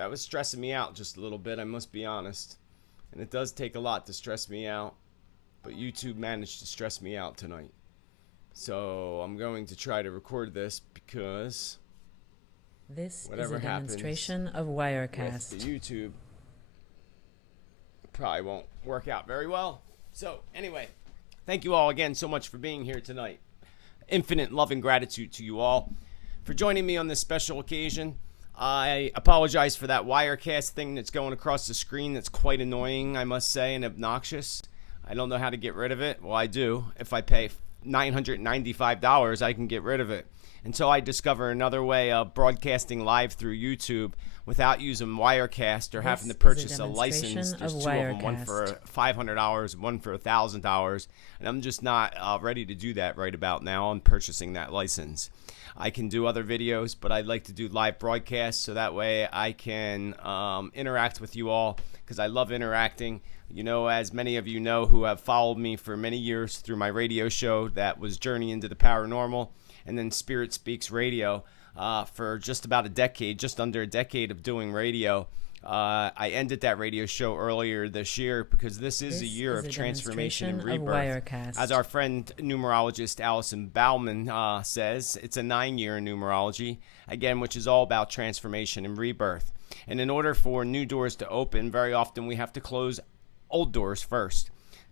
that was stressing me out just a little bit, I must be honest. And it does take a lot to stress me out, but YouTube managed to stress me out tonight. So I'm going to try to record this because this whatever is a demonstration happens of Wirecast. with the YouTube probably won't work out very well. So anyway, thank you all again so much for being here tonight. Infinite love and gratitude to you all for joining me on this special occasion. I apologize for that Wirecast thing that's going across the screen. That's quite annoying, I must say, and obnoxious. I don't know how to get rid of it. Well, I do. If I pay $995, I can get rid of it. Until I discover another way of broadcasting live through YouTube without using Wirecast or having to purchase a license. There's two of them, one for $500, one for $1,000, and I'm just not ready to do that right about now. I'm purchasing that license. I can do other videos, but I'd like to do live broadcasts so that way I can interact with you all, because I love interacting. You know, as many of you know who have followed me for many years through my radio show that was Journey into the Paranormal, and then Spirit Speaks Radio for just about a decade, just under a decade of doing radio. I ended that radio show earlier this year because this is a year of transformation and rebirth. As our friend numerologist Allison Bauman says, it's a 9-year in numerology, again, which is all about transformation and rebirth. And in order for new doors to open, very often we have to close old doors first.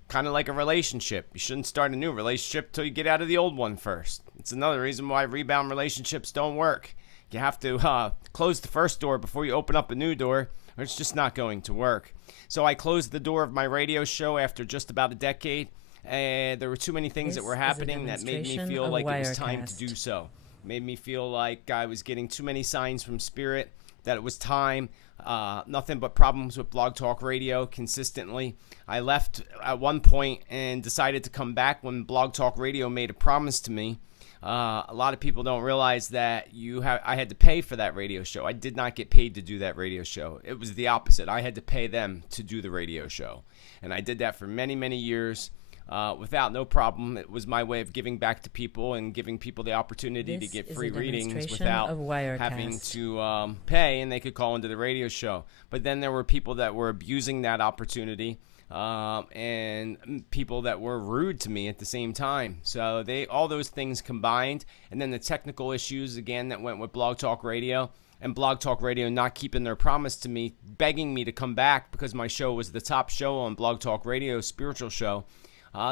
Kind of like a relationship. You shouldn't start a new relationship till you get out of the old one first. It's another reason why rebound relationships don't work. You have to close the first door before you open up a new door, or it's just not going to work. So I closed the door of my radio show after just about a decade, and there were too many things that were happening that made me feel like it was time to do so. Made me feel like I was getting too many signs from Spirit that it was time. Nothing but problems with Blog Talk Radio consistently. I left at one point and decided to come back when Blog Talk Radio made a promise to me. A lot of people don't realize that I had to pay for that radio show. I did not get paid to do that radio show. It was the opposite. I had to pay them to do the radio show. And I did that for many, many years without no problem. It was my way of giving back to people and giving people the opportunity to get free readings without having to pay, and they could call into the radio show. But then there were people that were abusing that opportunity. And people that were rude to me at the same time. So all those things combined, and then the technical issues again that went with Blog Talk Radio, and Blog Talk Radio not keeping their promise to me, begging me to come back because my show was the top show on Blog Talk Radio, spiritual show.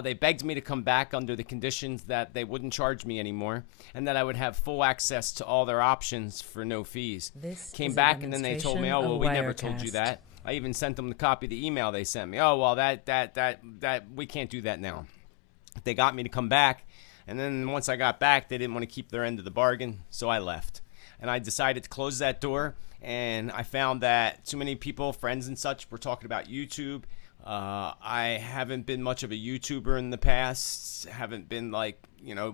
They begged me to come back under the conditions that they wouldn't charge me anymore and that I would have full access to all their options for no fees. Came back and then they told me, oh, well, we never told you that. I even sent them the copy of the email they sent me. Oh, well, that we can't do that now. They got me to come back, and then once I got back, they didn't want to keep their end of the bargain, so I left. And I decided to close that door, and I found that too many people, friends and such, were talking about YouTube. I haven't been much of a YouTuber in the past, haven't been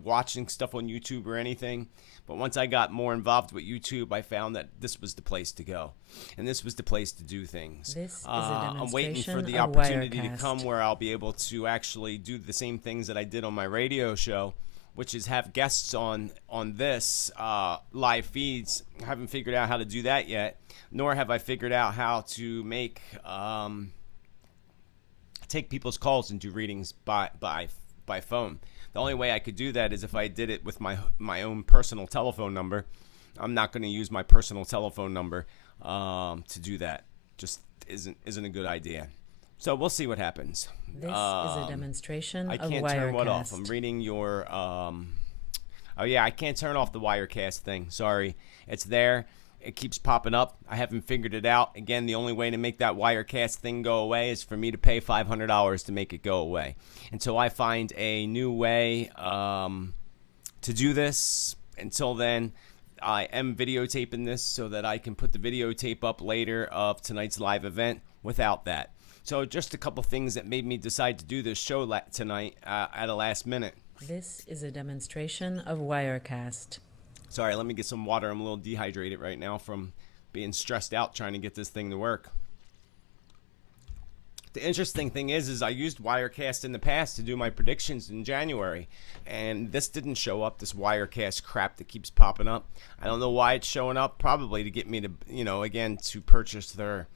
watching stuff on YouTube or anything. But once I got more involved with YouTube, I found that this was the place to go. And this was the place to do things. This is a demonstration I'm waiting for the of opportunity Wirecast. to come where I'll be able to actually do the same things that I did on my radio show, which is have guests on this live feeds. I haven't figured out how to do that yet, nor have I figured out how to take people's calls and do readings by phone. The only way I could do that is if I did it with my own personal telephone number. I'm not going to use my personal telephone number to do that. Just isn't a good idea. So we'll see what happens. This is a demonstration of Wirecast. I can't turn what off. I'm reading your... oh, yeah, I can't turn off the Wirecast thing. Sorry. It's there. It keeps popping up. I haven't figured it out. Again, the only way to make that Wirecast thing go away is for me to pay $500 to make it go away. Until I find a new way to do this, until then, I am videotaping this so that I can put the videotape up later of tonight's live event without that. So just a couple things that made me decide to do this show tonight at a last minute. This is a demonstration of Wirecast. Sorry, let me get some water. I'm a little dehydrated right now from being stressed out trying to get this thing to work. The interesting thing is I used Wirecast in the past to do my predictions in January, and this didn't show up. This Wirecast crap that keeps popping up. I don't know why it's showing up. Probably to get me to, again, to purchase their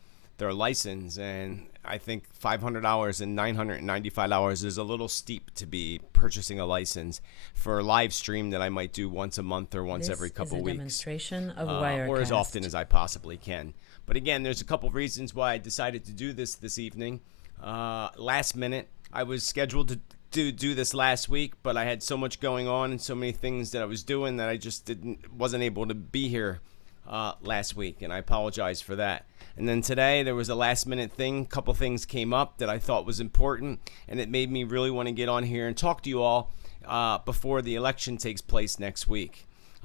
license, and I think $500 and $995 is a little steep to be purchasing a license for a live stream that I might do once a month or once every couple weeks. Demonstration of Wirecast. Or as often as I possibly can. But again, there's a couple reasons why I decided to do this evening. Last minute, I was scheduled to do this last week, but I had so much going on and so many things that I was doing that I just wasn't able to be here last week, and I apologize for that. And then today there was a last minute thing. A couple things came up that I thought was important, and it made me really want to get on here and talk to you all before the election takes place next week.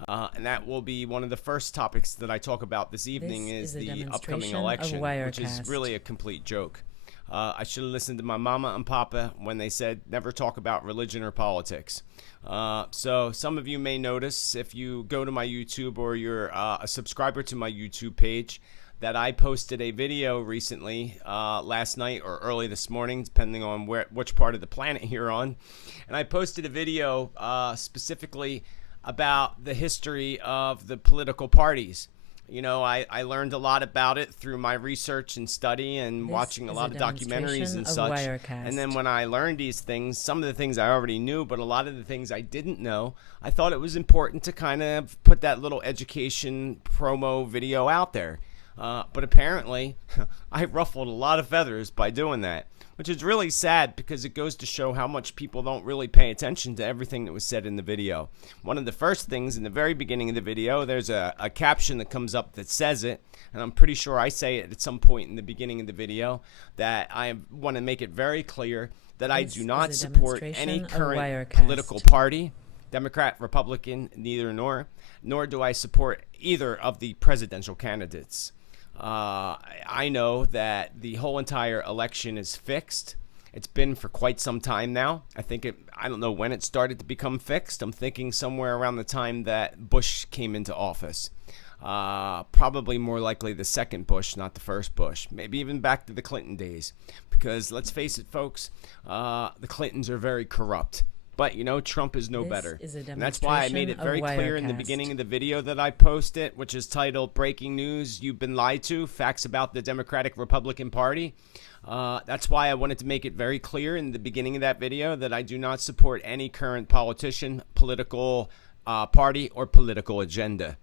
And that will be one of the first topics that I talk about this evening is the upcoming election, which is really a complete joke. I should have listened to my mama and papa when they said never talk about religion or politics. So some of you may notice if you go to my YouTube or you're a subscriber to my YouTube page that I posted a video recently last night or early this morning, depending on which part of the planet you're on. And I posted a video specifically about the history of the political parties. I learned a lot about it through my research and study and watching a lot of documentaries and such. Wirecast. And then when I learned these things, some of the things I already knew, but a lot of the things I didn't know, I thought it was important to kind of put that little education promo video out there. But apparently, I ruffled a lot of feathers by doing that, which is really sad because it goes to show how much people don't really pay attention to everything that was said in the video. One of the first things in the very beginning of the video, there's a caption that comes up that says it, and I'm pretty sure I say it at some point in the beginning of the video, that I want to make it very clear that I do not support any current political party, Democrat, Republican, neither nor do I support either of the presidential candidates. I know that the whole entire election is fixed. It's been for quite some time now. I don't know when it started to become fixed. I'm thinking somewhere around the time that Bush came into office. Probably more likely the second Bush, not the first Bush. Maybe even back to the Clinton days. Because let's face it, folks, the Clintons are very corrupt. But, Trump is no better. And that's why I made it very clear in the beginning of the video that I posted, which is titled Breaking News, You've Been Lied to, Facts About the Democratic Republican Party. That's why I wanted to make it very clear in the beginning of that video that I do not support any current politician, political party, or political agenda.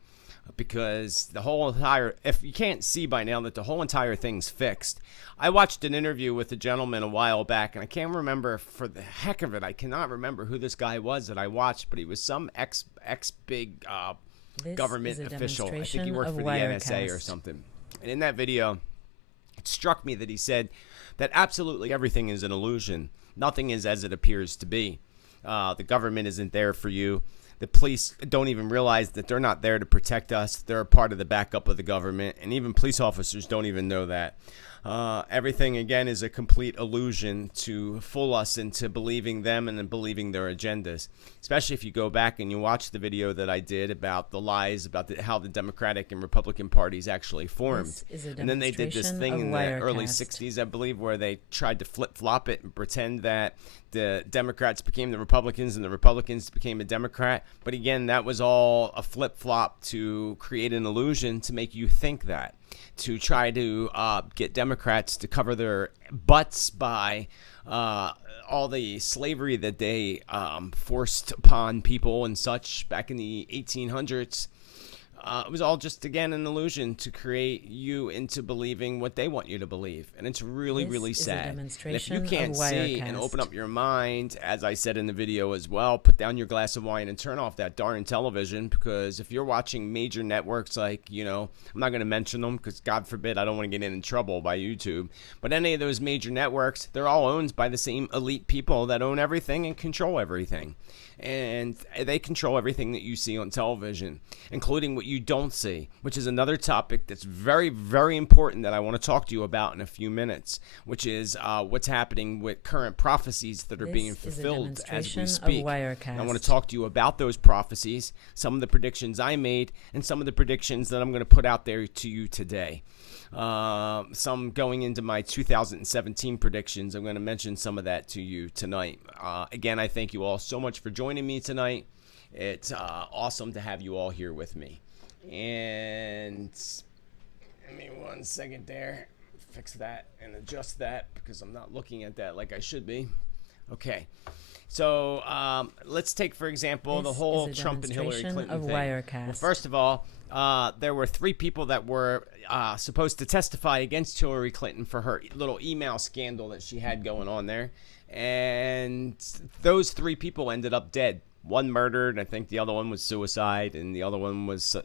Because the whole entire, if you can't see by now that the whole entire thing's fixed. I watched an interview with a gentleman a while back, and I can't remember, for the heck of it, I cannot remember who this guy was that I watched, but he was some ex-big government official. I think he worked for the NSA or something. And in that video, it struck me that he said that absolutely everything is an illusion. Nothing is as it appears to be. The government isn't there for you. The police don't even realize that they're not there to protect us. They're a part of the backup of the government, and even police officers don't even know that. Everything, again, is a complete illusion to fool us into believing them and then believing their agendas, especially if you go back and you watch the video that I did about the lies about how the Democratic and Republican parties actually formed. And then they did this thing in the early 60s, I believe, where they tried to flip-flop it and pretend that the Democrats became the Republicans and the Republicans became a Democrat. But again, that was all a flip-flop to create an illusion to make you think that, to try to get Democrats to cover their butts by all the slavery that they forced upon people and such back in the 1800s. It was all just, again, an illusion to create you into believing what they want you to believe. And it's really, really sad. And if you can't see and open up your mind, as I said in the video as well, put down your glass of wine and turn off that darn television, because if you're watching major networks like, I'm not going to mention them because, God forbid, I don't want to get in trouble by YouTube. But any of those major networks, they're all owned by the same elite people that own everything and control everything. And they control everything that you see on television, including what you don't see, which is another topic that's very, very important that I want to talk to you about in a few minutes, which is what's happening with current prophecies that are being fulfilled as we speak. I want to talk to you about those prophecies, some of the predictions I made, and some of the predictions that I'm going to put out there to you today. Some going into my 2017 predictions. I'm going to mention some of that to you tonight. Again, I thank you all so much for joining me tonight. It's awesome to have you all here with me. And give me 1 second there. Fix that and adjust that because I'm not looking at that like I should be. Okay. So let's take, for example, the whole Trump and Hillary Clinton thing. Well, first of all, there were 3 people that were supposed to testify against Hillary Clinton for her little email scandal that she had going on there. And those 3 people ended up dead. One murdered, I think the other one was suicide, and the other one was,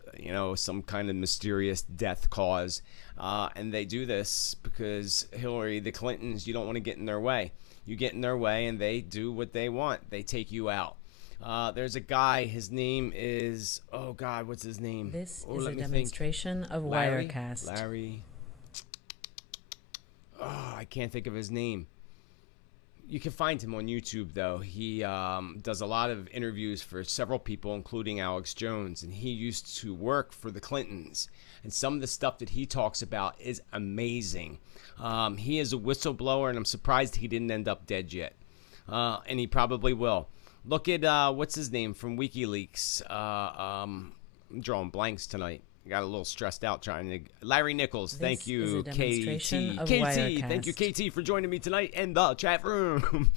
some kind of mysterious death cause. And they do this because the Clintons, you don't want to get in their way. You get in their way, and they do what they want. They take you out. There's a guy, his name is, oh God, what's his name? This is a demonstration of Wirecast. Larry. Oh, I can't think of his name. You can find him on YouTube, though. He does a lot of interviews for several people, including Alex Jones, and he used to work for the Clintons. And some of the stuff that he talks about is amazing. He is a whistleblower, and I'm surprised he didn't end up dead yet. And he probably will. Look at, what's his name from WikiLeaks. I'm drawing blanks tonight. I got a little stressed out trying to... Larry Nichols, thank you, KT. Thank you, KT, for joining me tonight in the chat room.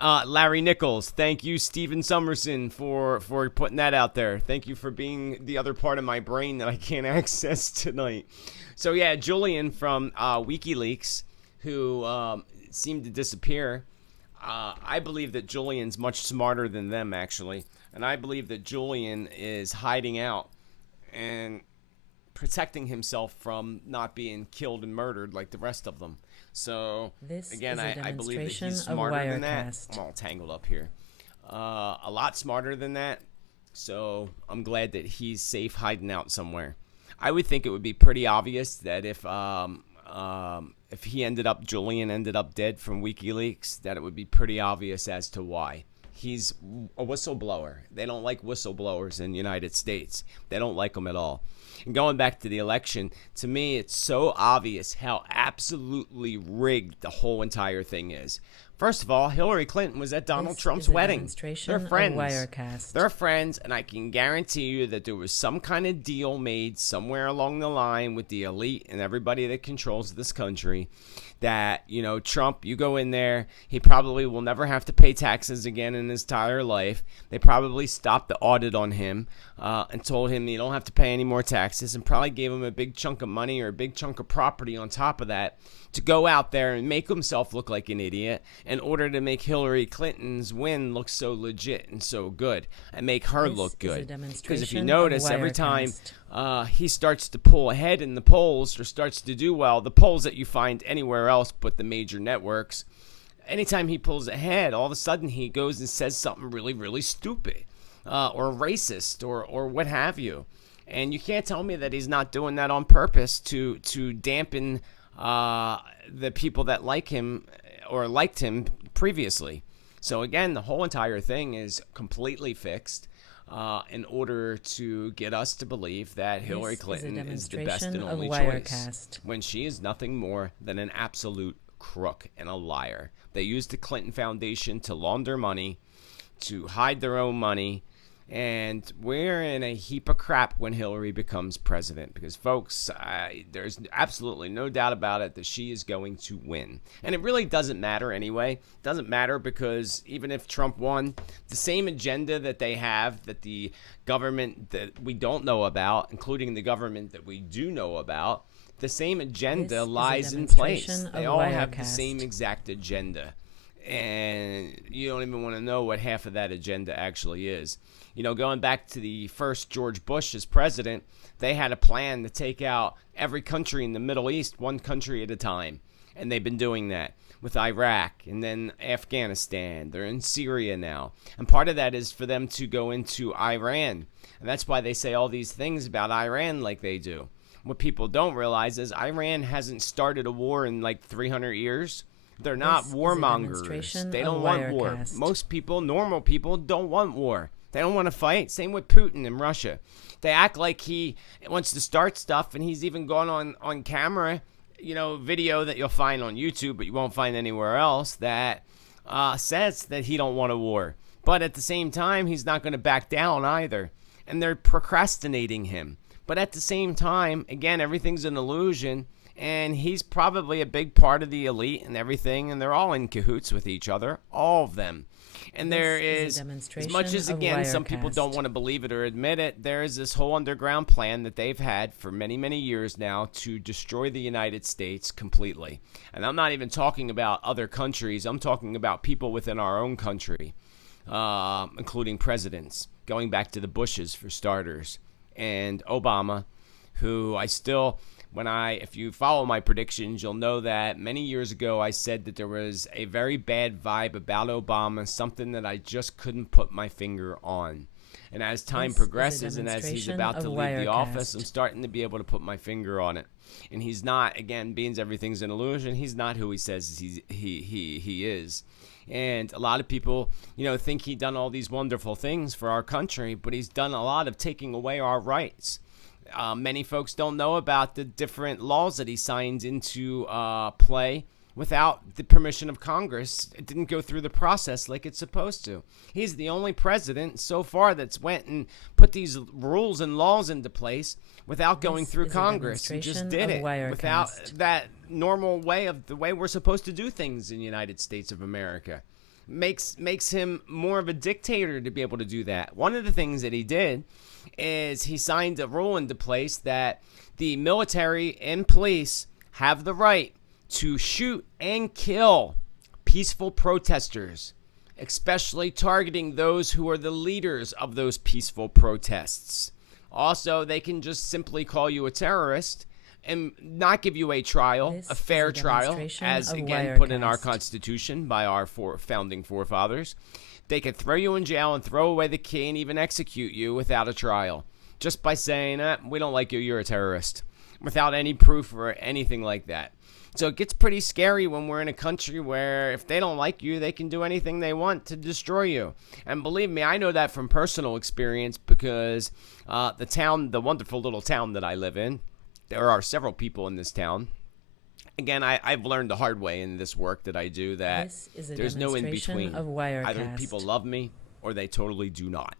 Larry Nichols, thank you, Stephen Summerson, for putting that out there. Thank you for being the other part of my brain that I can't access tonight. So, yeah, Julian from WikiLeaks, who seemed to disappear. I believe that Julian's much smarter than them, actually. And I believe that Julian is hiding out and protecting himself from not being killed and murdered like the rest of them. So, again, I believe that he's smarter than that. I'm all tangled up here. A lot smarter than that. So, I'm glad that he's safe hiding out somewhere. I would think it would be pretty obvious that if Julian ended up dead from WikiLeaks, that it would be pretty obvious as to why. He's a whistleblower. They don't like whistleblowers in the United States. They don't like them at all. And going back to the election, to me, it's so obvious how absolutely rigged the whole entire thing is. First of all, Hillary Clinton was at Donald Trump's wedding. They're friends. They're friends, and I can guarantee you that there was some kind of deal made somewhere along the line with the elite and everybody that controls this country that, Trump, you go in there, he probably will never have to pay taxes again in his entire life. They probably stopped the audit on him and told him you don't have to pay any more taxes, and probably gave him a big chunk of money or a big chunk of property on top of that to go out there and make himself look like an idiot in order to make Hillary Clinton's win look so legit and so good and make her look good. Because if you notice, every time he starts to pull ahead in the polls or starts to do well, the polls that you find anywhere else but the major networks, anytime he pulls ahead, all of a sudden he goes and says something really, really stupid or racist or what have you. And you can't tell me that he's not doing that on purpose to dampen the people that like him or liked him previously. So again, the whole entire thing is completely fixed in order to get us to believe that Hillary Clinton is the best and only choice when she is nothing more than an absolute crook and a liar. They used the Clinton Foundation to launder money, to hide their own money, and we're in a heap of crap when Hillary becomes president because, folks, there's absolutely no doubt about it that she is going to win. And it really doesn't matter anyway. It doesn't matter because even if Trump won, the same agenda that they have, that the government that we don't know about, including the government that we do know about, the same agenda lies in place. They all have the same exact agenda. And you don't even want to know what half of that agenda actually is. Going back to the first George Bush as president, they had a plan to take out every country in the Middle East, one country at a time. And they've been doing that. with Iraq and then Afghanistan. They're in Syria now. And part of that is for them to go into Iran. And that's why they say all these things about Iran like they do. What people don't realize is Iran hasn't started a war in like 300 years. They're not warmongers. They don't want war. Most people, normal people, don't want war. They don't want to fight. Same with Putin in Russia. They act like he wants to start stuff, and he's even gone on camera, video that you'll find on YouTube, but you won't find anywhere else, that says that he don't want a war. But at the same time, he's not going to back down either. And they're procrastinating him. But at the same time, again, everything's an illusion, and he's probably a big part of the elite and everything, and they're all in cahoots with each other, all of them. And there is, as much as, again, some people don't want to believe it or admit it, there is this whole underground plan that they've had for many, many years now to destroy the United States completely. And I'm not even talking about other countries. I'm talking about people within our own country, including presidents, going back to the Bushes for starters, and Obama, who I still... if you follow my predictions, you'll know that many years ago I said that there was a very bad vibe about Obama, something that I just couldn't put my finger on. And as time progresses and as he's about to leave the office, I'm starting to be able to put my finger on it. And he's not, again, being everything's an illusion, he's not who he says he is. And a lot of people, think he's done all these wonderful things for our country, but he's done a lot of taking away our rights. Many folks don't know about the different laws that he signed into play without the permission of Congress. It didn't go through the process like it's supposed to. He's the only president so far that's went and put these rules and laws into place without going through Congress. He just did it without that normal way of the way we're supposed to do things in the United States of America. Makes him more of a dictator to be able to do that. One of the things that he did is he signed a rule into place that the military and police have the right to shoot and kill peaceful protesters, especially targeting those who are the leaders of those peaceful protests. Also, they can just simply call you a terrorist and not give you a trial, a fair trial, as again put in our Constitution by our founding forefathers. They could throw you in jail and throw away the key and even execute you without a trial, just by saying, we don't like you, you're a terrorist, without any proof or anything like that. So it gets pretty scary when we're in a country where if they don't like you, they can do anything they want to destroy you. And believe me, I know that from personal experience because the wonderful little town that I live in, there are several people in this town. Again, I've learned the hard way in this work that I do that there's no in between. Either people love me or they totally do not.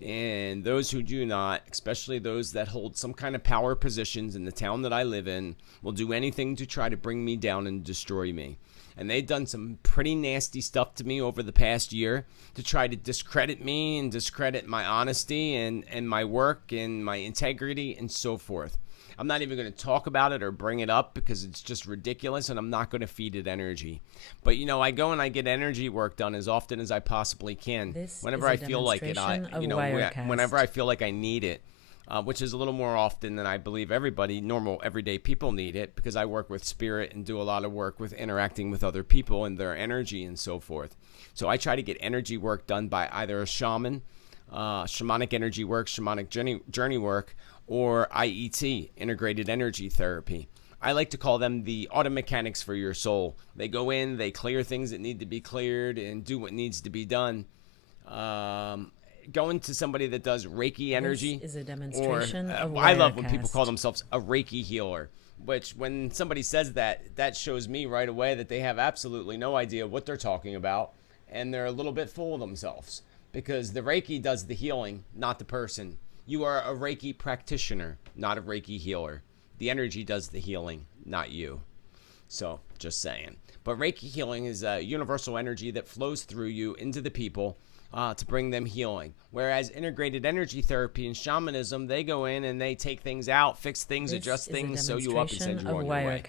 And those who do not, especially those that hold some kind of power positions in the town that I live in, will do anything to try to bring me down and destroy me. And they've done some pretty nasty stuff to me over the past year to try to discredit me and discredit my honesty and my work and my integrity and so forth. I'm not even going to talk about it or bring it up because it's just ridiculous, and I'm not going to feed it energy. But, I go and I get energy work done as often as I possibly can. Whenever I feel like it, whenever I feel like I need it, which is a little more often than I believe everybody, normal, everyday people need it, because I work with spirit and do a lot of work with interacting with other people and their energy and so forth. So I try to get energy work done by either a shaman, shamanic energy work, shamanic journey work, or IET, integrated energy therapy. I like to call them the auto mechanics for your soul. They go in, they clear things that need to be cleared and do what needs to be done. Going to somebody that does Reiki energy. This is a demonstration of I love when people call themselves a Reiki healer, which when somebody says that, that shows me right away that they have absolutely no idea what they're talking about, and they're a little bit full of themselves, because the Reiki does the healing, not the person. You are a Reiki practitioner, not a Reiki healer. The energy does the healing, not you. So, just saying. But Reiki healing is a universal energy that flows through you into the people to bring them healing. Whereas integrated energy therapy and shamanism, they go in and they take things out, fix things, adjust things, sew you up, and send you on your way.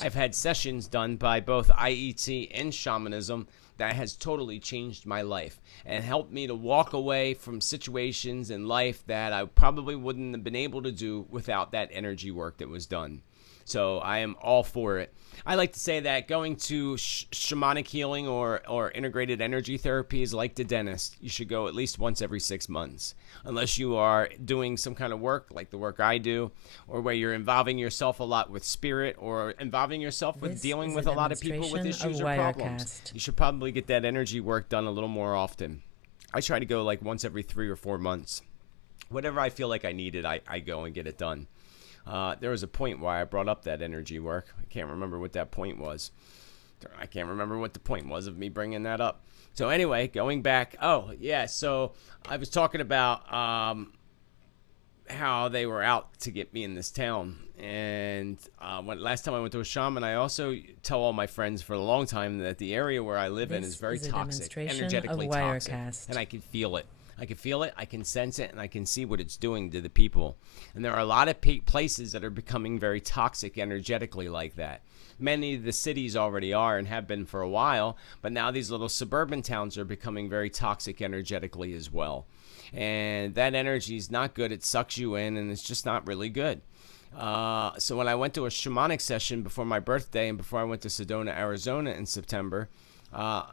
I've had sessions done by both IET and shamanism that has totally changed my life and helped me to walk away from situations in life that I probably wouldn't have been able to do without that energy work that was done. So I am all for it. I like to say that going to shamanic healing or integrated energy therapy is like the dentist. You should go at least once every 6 months. Unless you are doing some kind of work like the work I do, or where you're involving yourself a lot with spirit, or involving yourself with dealing with a lot of people with issues or problems. You should probably get that energy work done a little more often. I try to go like once every 3 or 4 months. Whatever I feel like I need it, I go and get it done. There was a point why I brought up that energy work. I can't remember what that point was. I can't remember what the point was of me bringing that up. So anyway, going back. Oh, yeah. So I was talking about how they were out to get me in this town. And last time I went to a shaman, I also tell all my friends for a long time that the area where I live in is very toxic, energetically toxic. And I can feel it. I can feel it, I can sense it, and I can see what it's doing to the people. And there are a lot of places that are becoming very toxic energetically like that. Many of the cities already are and have been for a while, but now these little suburban towns are becoming very toxic energetically as well. And that energy is not good. It sucks you in, and it's just not really good. So when I went to a shamanic session before my birthday and before I went to Sedona, Arizona in September,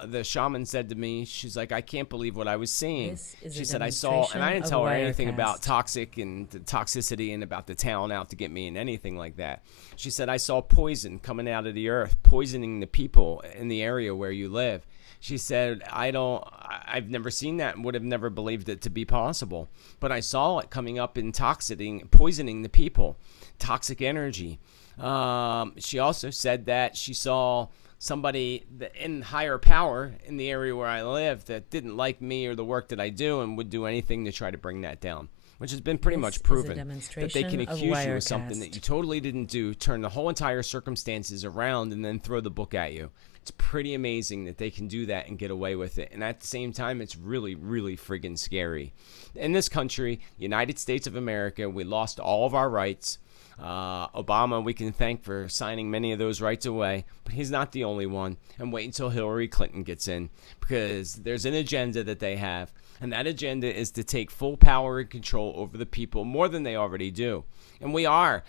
the shaman said to me, she's like, I can't believe what I was seeing. She said, I saw, and I didn't tell her anything about toxic and the toxicity and about the town out to get me and anything like that. She said, I saw poison coming out of the earth, poisoning the people in the area where you live. She said, I've never seen that and would have never believed it to be possible. But I saw it coming up and poisoning the people, toxic energy. She also said that she saw somebody in higher power in the area where I live that didn't like me or the work that I do and would do anything to try to bring that down, which has been pretty much proven that they can accuse you of something that you totally didn't do, turn the whole entire circumstances around, and then throw the book at you. It's pretty amazing that they can do that and get away with it. And at the same time, it's really, really friggin' scary. In this country, United States of America, we lost all of our rights. Obama, we can thank for signing many of those rights away, but he's not the only one. And wait until Hillary Clinton gets in, because there's an agenda that they have, and that agenda is to take full power and control over the people more than they already do. And we are,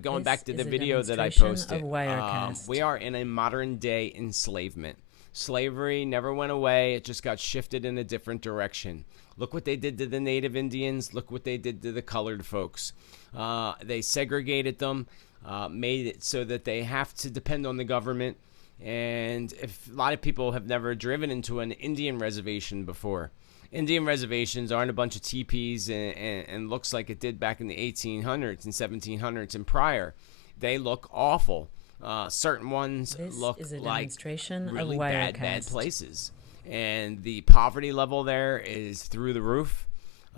going back to the video that I posted, we are in a modern day enslavement. Slavery never went away. It just got shifted in a different direction. Look what they did to the Native Indians. Look what they did to the colored folks. They segregated them, made it so that they have to depend on the government. And if a lot of people have never driven into an Indian reservation before, Indian reservations aren't a bunch of teepees and looks like it did back in the 1800s and 1700s and prior. They look awful. Certain ones look like really bad places. And the poverty level there is through the roof.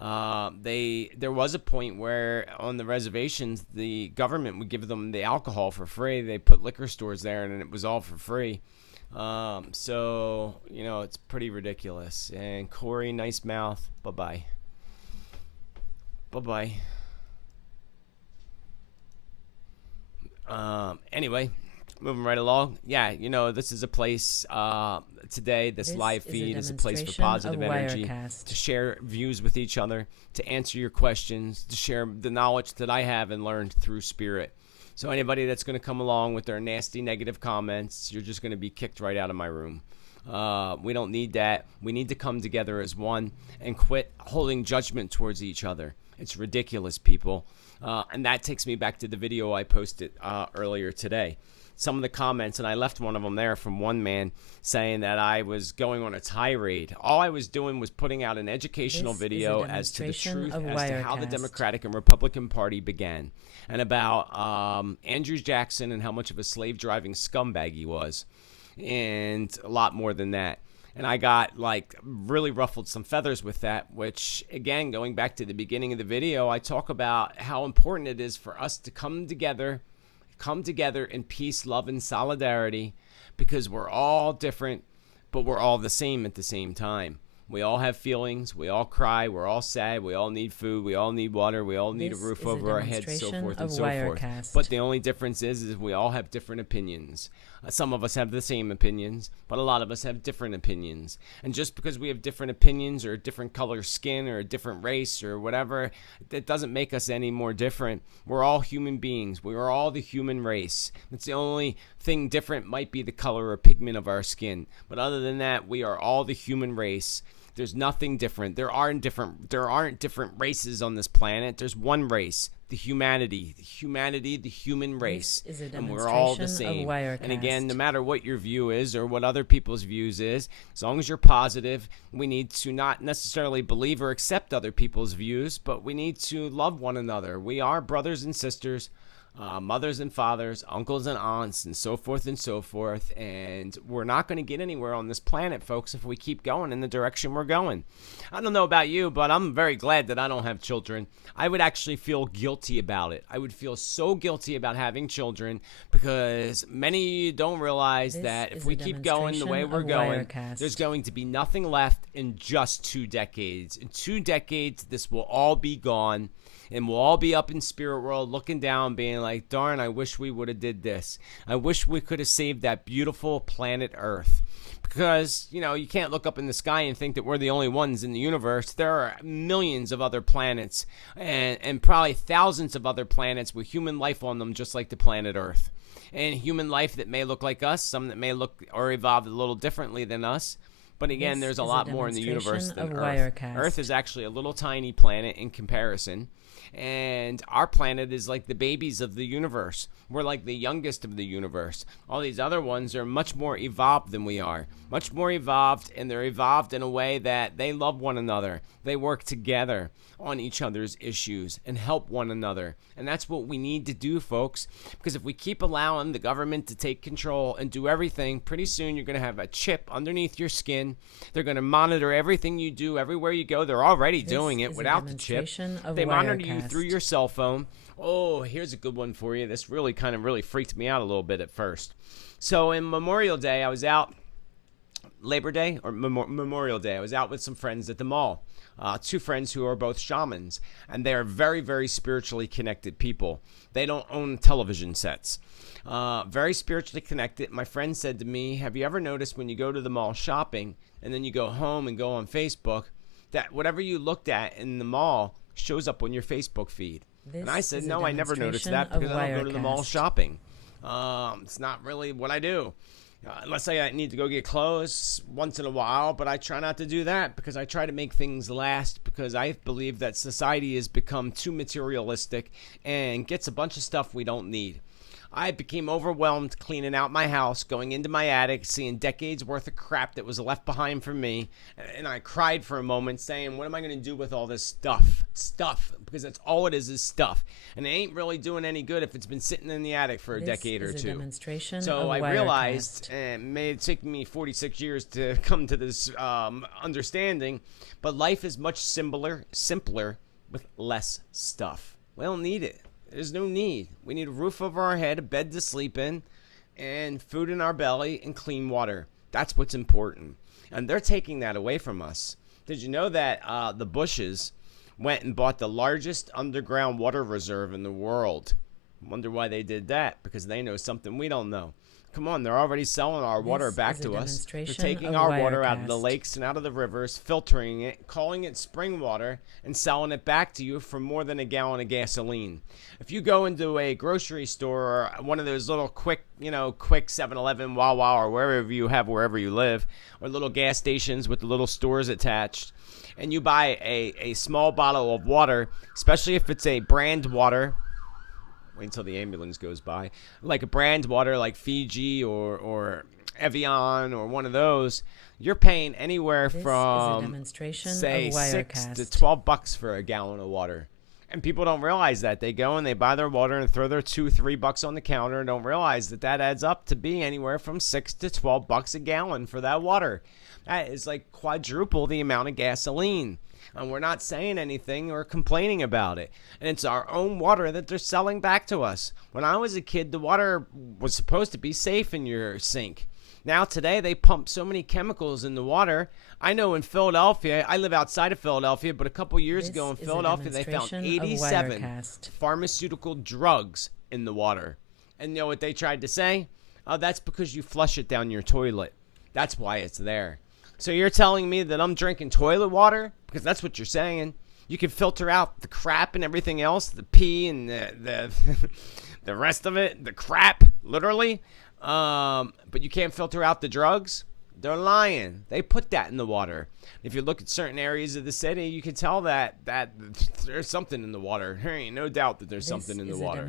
There was a point where on the reservations, the government would give them the alcohol for free. They put liquor stores there, and it was all for free. So, it's pretty ridiculous. And Corey, nice mouth. Bye-bye. Bye-bye. Anyway, moving right along. Yeah, this is a place, today, this live feed is a place for positive energy, to share views with each other, to answer your questions, to share the knowledge that I have and learned through spirit. So anybody that's going to come along with their nasty negative comments, you're just going to be kicked right out of my room. We don't need that. We need to come together as one and quit holding judgment towards each other. It's ridiculous, people. And that takes me back to the video I posted earlier today. Some of the comments, and I left one of them there, from one man saying that I was going on a tirade. All I was doing was putting out an educational video as to the truth as to how the Democratic and Republican Party began, and about Andrew Jackson and how much of a slave-driving scumbag he was, and a lot more than that. And I got really ruffled some feathers with that, which, again, going back to the beginning of the video, I talk about how important it is for us to come together in peace, love, and solidarity, because we're all different, but we're all the same at the same time. We all have feelings. We all cry. We're all sad. We all need food. We all need water. We all need a roof over our heads, so forth and so forth. But the only difference is we all have different opinions. Some of us have the same opinions, but a lot of us have different opinions. And just because we have different opinions or a different color skin or a different race or whatever, that doesn't make us any more different. We're all human beings. We are all the human race. That's the only thing different might be the color or pigment of our skin. But other than that, we are all the human race. There's nothing different. There aren't different races on this planet. There's one race, the humanity, the human race, and we're all the same. And again, no matter what your view is or what other people's views is, as long as you're positive, we need to not necessarily believe or accept other people's views, but we need to love one another. We are brothers and sisters. Mothers and fathers, uncles and aunts, and so forth and so forth. And we're not going to get anywhere on this planet, folks, if we keep going in the direction we're going. I don't know about you, but I'm very glad that I don't have children. I would actually feel guilty about it. I would feel so guilty about having children because many don't realize that if we keep going the way we're going, there's going to be nothing left in just 2 decades. In 2 decades, this will all be gone. And we'll all be up in spirit world looking down, being like, darn, I wish we would have did this. I wish we could have saved that beautiful planet Earth. Because, you can't look up in the sky and think that we're the only ones in the universe. There are millions of other planets and probably thousands of other planets with human life on them, just like the planet Earth. And human life that may look like us, some that may look or evolve a little differently than us. But again, there's a lot more in the universe than Earth. Earth is actually a little tiny planet in comparison. And our planet is like the babies of the universe. We're like the youngest of the universe. All these other ones are much more evolved than we are. Much more evolved, and they're evolved in a way that they love one another. They work together on each other's issues and help one another. And that's what we need to do, folks. Because if we keep allowing the government to take control and do everything, pretty soon you're going to have a chip underneath your skin. They're going to monitor everything you do everywhere you go. They're already doing it without the chip. They monitor you through your cell phone. Oh, here's a good one for you. This really freaked me out a little bit at first. So in Memorial Day, I was out. Labor Day or Memorial Day, I was out with some friends at the mall. 2 friends who are both shamans, and they are very, very spiritually connected people. They don't own television sets. Very spiritually connected. My friend said to me, have you ever noticed when you go to the mall shopping and then you go home and go on Facebook that whatever you looked at in the mall shows up on your Facebook feed? And I said, no, I never noticed that because I don't go to the mall shopping. It's not really what I do. Unless I need to go get clothes once in a while, but I try not to do that because I try to make things last because I believe that society has become too materialistic and gets a bunch of stuff we don't need. I became overwhelmed cleaning out my house, going into my attic, seeing decades worth of crap that was left behind from me, and I cried for a moment saying, what am I going to do with all this stuff? Stuff, because that's all it is stuff. And it ain't really doing any good if it's been sitting in the attic for a decade or two. So I realized, and it may take me 46 years to come to this understanding, but life is much simpler with less stuff. We don't need it. There's no need. We need a roof over our head, a bed to sleep in, and food in our belly, and clean water. That's what's important. And they're taking that away from us. Did you know that the Bushes went and bought the largest underground water reserve in the world? Wonder why they did that. Because they know something we don't know. Come on, they're already selling our water back to us. They're taking our water out of the lakes and out of the rivers, filtering it, calling it spring water, and selling it back to you for more than a gallon of gasoline. If you go into a grocery store or one of those little quick 7-Eleven, Wawa, or wherever you live, or little gas stations with the little stores attached, and you buy a small bottle of water, especially if it's a brand water, wait until the ambulance goes by, like a brand water like Fiji or Evian or one of those, you're paying anywhere from, say, $6 to $12 for a gallon of water. And people don't realize that. They go and they buy their water and throw their $2-3 on the counter and don't realize that adds up to be anywhere from $6 to $12 a gallon for that water. That is like quadruple the amount of gasoline. And we're not saying anything or complaining about it. And it's our own water that they're selling back to us. When I was a kid, the water was supposed to be safe in your sink. Now today they pump so many chemicals in the water. I know in Philadelphia, I live outside of Philadelphia, but a couple years ago in Philadelphia they found 87 pharmaceutical drugs in the water. And you know what they tried to say? Oh, that's because you flush it down your toilet. That's why it's there. So you're telling me that I'm drinking toilet water? Because that's what you're saying. You can filter out the crap and everything else, the pee and the the rest of it, the crap, literally. But you can't filter out the drugs? They're lying. They put that in the water. If you look at certain areas of the city, you can tell that there's something in the water. There ain't no doubt that there's something in the water.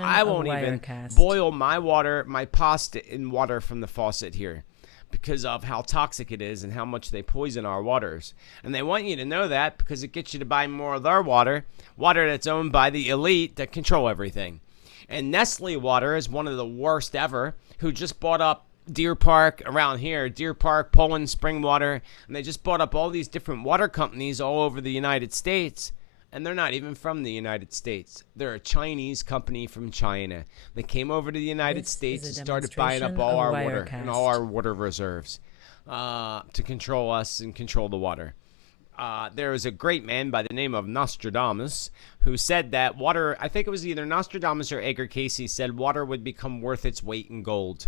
I won't even boil my water, my pasta in water from the faucet here because of how toxic it is and how much they poison our waters. And they want you to know that because it gets you to buy more of their water that's owned by the elite that control everything. And Nestle water is one of the worst ever, who just bought up Deer Park around here, Deer Park, Poland Spring Water, and they just bought up all these different water companies all over the United States, and they're not even from the United States. They're a Chinese company from China. They came over to the United States and started buying up all our water and all our water reserves to control us and control the water. There was a great man by the name of Nostradamus who said that water, I think it was either Nostradamus or Edgar Cayce, said water would become worth its weight in gold.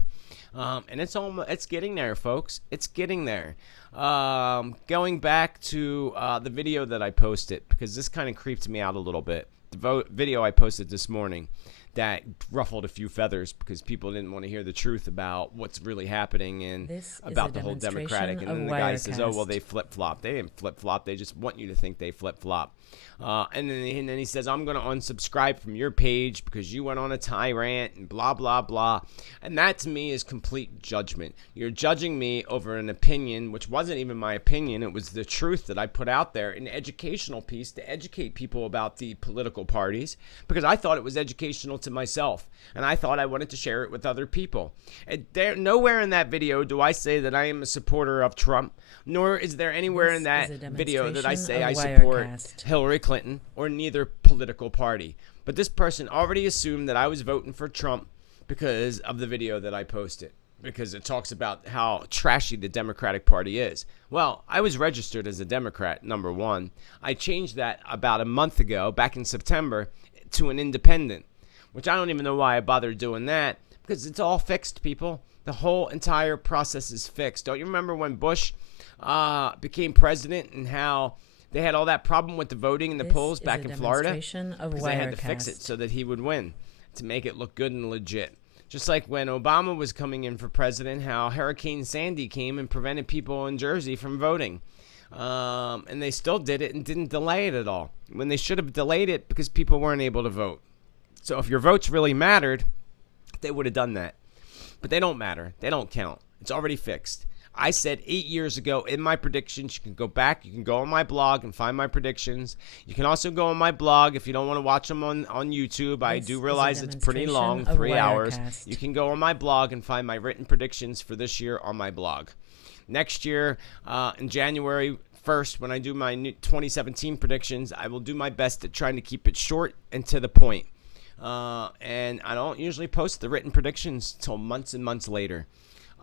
And it's getting there, folks. It's getting there. Going back to the video that I posted, because this kind of creeped me out a little bit. The video I posted this morning that ruffled a few feathers because people didn't want to hear the truth about what's really happening and about the whole Democratic. And then the guy says, oh, well, they flip-flop. They didn't flip-flop. They just want you to think they flip-flop. And then he says, I'm going to unsubscribe from your page because you went on a tirade and blah, blah, blah. And that to me is complete judgment. You're judging me over an opinion, which wasn't even my opinion. It was the truth that I put out there, an educational piece to educate people about the political parties because I thought it was educational to myself. And I thought I wanted to share it with other people. And nowhere in that video do I say that I am a supporter of Trump, nor is there anywhere in that video that I say I support Hillary Clinton or neither political party. But this person already assumed that I was voting for Trump because of the video that I posted, because it talks about how trashy the Democratic Party is. Well, I was registered as a Democrat, number one. I changed that about a month ago, back in September, to an independent, which I don't even know why I bothered doing that, because it's all fixed, people. The whole entire process is fixed. Don't you remember when Bush became president and how they had all that problem with the voting in the polls back in Florida? Because they had to fix it so that he would win, to make it look good and legit. Just like when Obama was coming in for president, how Hurricane Sandy came and prevented people in Jersey from voting. And they still did it and didn't delay it at all, when they should have delayed it because people weren't able to vote. So if your votes really mattered, they would have done that. But they don't matter. They don't count. It's already fixed. I said 8 years ago in my predictions, you can go back, you can go on my blog and find my predictions. You can also go on my blog if you don't want to watch them on YouTube. I do realize it's pretty long, 3 hours. You can go on my blog and find my written predictions for this year on my blog. Next year, in January 1st, when I do my new 2017 predictions, I will do my best at trying to keep it short and to the point. And I don't usually post the written predictions until months and months later.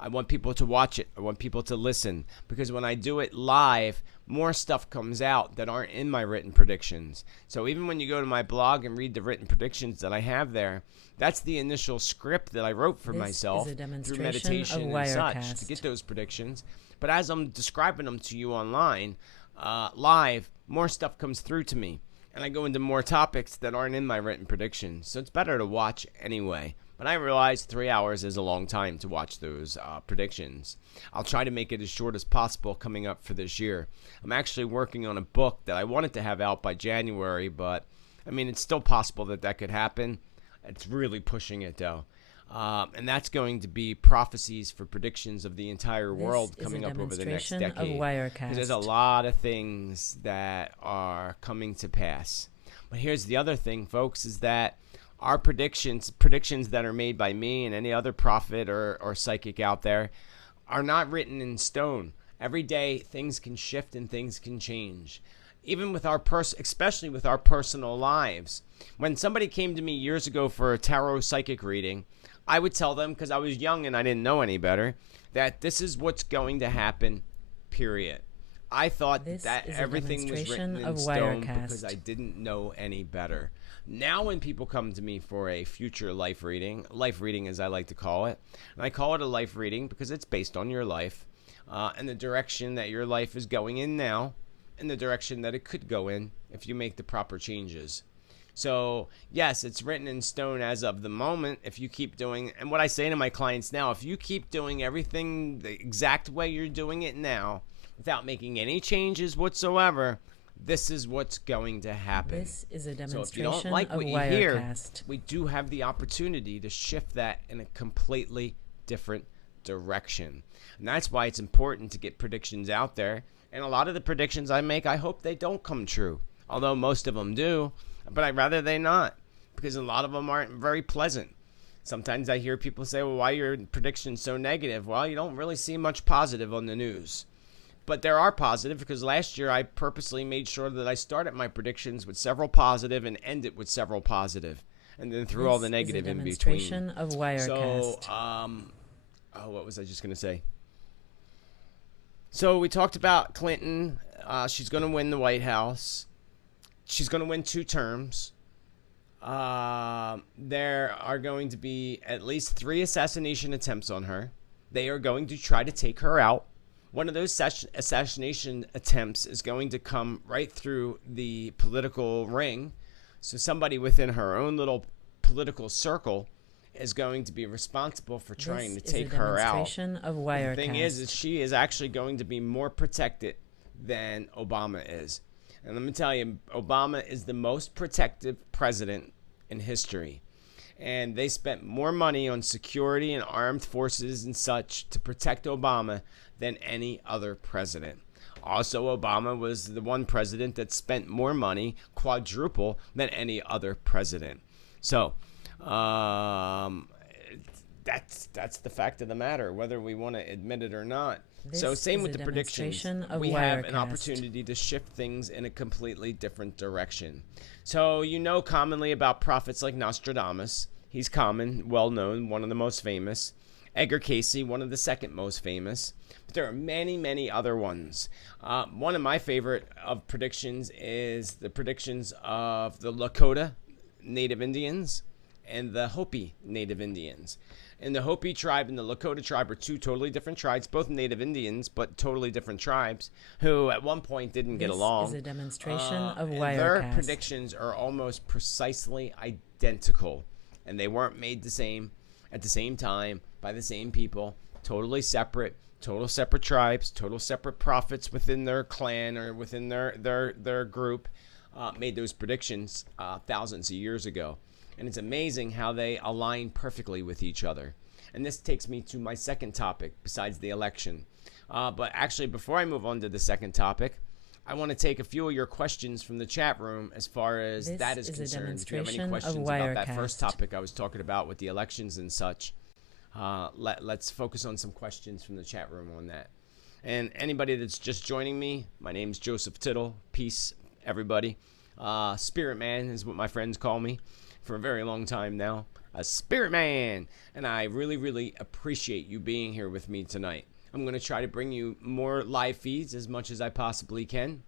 I want people to watch it. I want people to listen. Because when I do it live, more stuff comes out that aren't in my written predictions. So even when you go to my blog and read the written predictions that I have there, that's the initial script that I wrote for myself through meditation and such to get those predictions. But as I'm describing them to you online, live, more stuff comes through to me. And I go into more topics that aren't in my written predictions. So it's better to watch anyway. But I realize 3 hours is a long time to watch those predictions. I'll try to make it as short as possible coming up for this year. I'm actually working on a book that I wanted to have out by January, but, I mean, it's still possible that that could happen. It's really pushing it, though. And that's going to be prophecies for predictions of the entire world coming up over the next decade. Because there's a lot of things that are coming to pass. But here's the other thing, folks, is that our predictions that are made by me and any other prophet or psychic out there, are not written in stone. Every day, things can shift and things can change. Even with especially with our personal lives. When somebody came to me years ago for a tarot psychic reading, I would tell them, because I was young and I didn't know any better, that this is what's going to happen, period. I thought that everything was written in stone because I didn't know any better. Now when people come to me for a future life reading as I like to call it, and I call it a life reading because it's based on your life and the direction that your life is going in now and the direction that it could go in if you make the proper changes. So, yes, it's written in stone as of the moment if you keep doing, and what I say to my clients now, if you keep doing everything the exact way you're doing it now without making any changes whatsoever, this is what's going to happen. This is a demonstration so if you don't like what you hear, we do have the opportunity to shift that in a completely different direction. And that's why it's important to get predictions out there. And a lot of the predictions I make, I hope they don't come true. Although most of them do. But I'd rather they not. Because a lot of them aren't very pleasant. Sometimes I hear people say, well, why are your predictions so negative? Well, you don't really see much positive on the news. But there are positive, because last year I purposely made sure that I started my predictions with several positive and ended with several positive, and then threw all the negative in between. This is a demonstration of Wirecast. So, what was I just going to say? So we talked about Clinton. She's going to win the White House. She's going to win 2 terms. There are going to be at least 3 assassination attempts on her. They are going to try to take her out. One of those assassination attempts is going to come right through the political ring. So somebody within her own little political circle is going to be responsible for trying to take her out. The thing is she is actually going to be more protected than Obama is. And let me tell you, Obama is the most protective president in history. And they spent more money on security and armed forces and such to protect Obama than any other president. Also, Obama was the one president that spent more money, quadruple, than any other president. So, that's the fact of the matter, whether we want to admit it or not. So same with the predictions. We have an opportunity to shift things in a completely different direction. So you know commonly about prophets like Nostradamus. He's common, well-known, one of the most famous. Edgar Cayce, one of the second most famous. But there are many, many other ones. One of my favorite of predictions is the predictions of the Lakota Native Indians and the Hopi Native Indians. And the Hopi tribe and the Lakota tribe are 2 totally different tribes, both Native Indians, but totally different tribes, who at one point didn't get along. This is a demonstration of Wirecast. Their predictions are almost precisely identical. And they weren't made the same at the same time by the same people, totally separate, total separate tribes, total separate prophets within their clan or within their group, made those predictions thousands of years ago. And it's amazing how they align perfectly with each other. And this takes me to my second topic besides the election. But actually, before I move on to the second topic, I want to take a few of your questions from the chat room as far as that is concerned. If you have any questions about that first topic I was talking about with the elections and such, let's focus on some questions from the chat room on that. And anybody that's just joining me, my name's Joseph Tittel. Peace, everybody. Spirit Man is what my friends call me for a very long time now. A Spirit Man. And I really, really appreciate you being here with me tonight. I'm going to try to bring you more live feeds as much as I possibly can.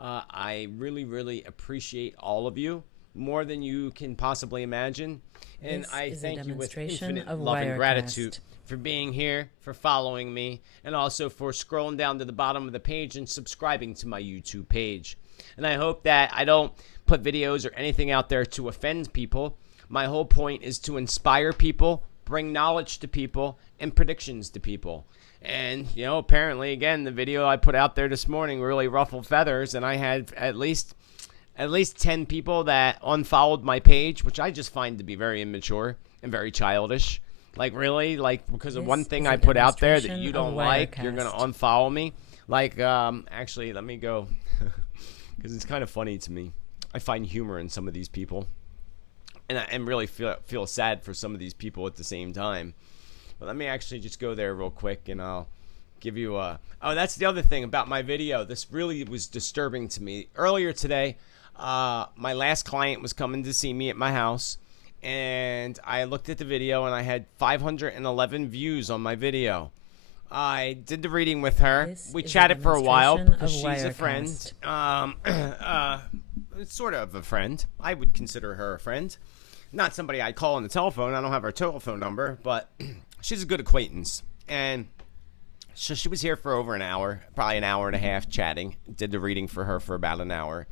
I really, really appreciate all of you, more than you can possibly imagine. And I thank you with infinite love and gratitude for being here, for following me, and also for scrolling down to the bottom of the page and subscribing to my YouTube page. And I hope that I don't put videos or anything out there to offend people. My whole point is to inspire people, bring knowledge to people, and predictions to people. And, you know, apparently, again, the video I put out there this morning really ruffled feathers, and I had at least 10 people that unfollowed my page, which I just find to be very immature and very childish. Like, really? Like, because of one thing I put out there that you don't like, you're going to unfollow me? Like, actually, let me go, because it's kind of funny to me. I find humor in some of these people, and I really feel sad for some of these people at the same time. But let me actually just go there real quick, and I'll give you a... Oh, that's the other thing about my video. This really was disturbing to me. Earlier today, my last client was coming to see me at my house, and I looked at the video and I had 511 views on my video. I did the reading with her. We chatted for a while because she's a friend. Sort of a friend. I would consider her a friend. Not somebody I'd call on the telephone. I don't have her telephone number, but she's a good acquaintance. And so she was here for over an hour, probably an hour and a half chatting. Did the reading for her for about an hour.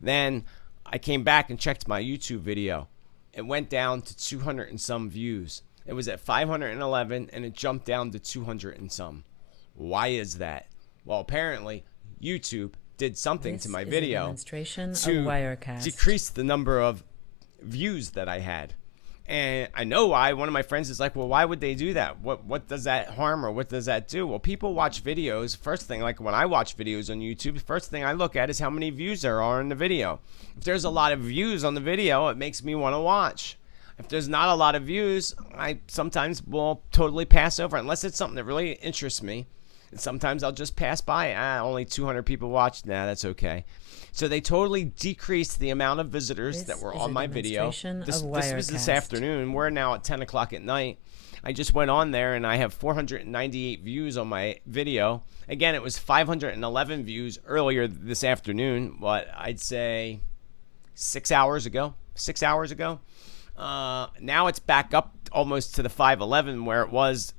Then I came back and checked my YouTube video. It went down to 200 and some views. It was at 511 and it jumped down to 200 and some. Why is that? Well, apparently YouTube did something to my video to decrease the number of views that I had. And I know why. One of my friends is like, well, why would they do that? What does that harm, or what does that do? Well, people watch videos. First thing, like when I watch videos on YouTube, the first thing I look at is how many views there are in the video. If there's a lot of views on the video, it makes me want to watch. If there's not a lot of views, I sometimes will totally pass over, unless it's something that really interests me. And sometimes I'll just pass by. Only 200 people watched. Nah, that's okay. So they totally decreased the amount of visitors that were on my video. This was this afternoon. We're now at 10 o'clock at night. I just went on there and I have 498 views on my video. Again, it was 511 views earlier this afternoon. What, I'd say 6 hours ago. 6 hours ago. Now it's back up almost to the 511 where it was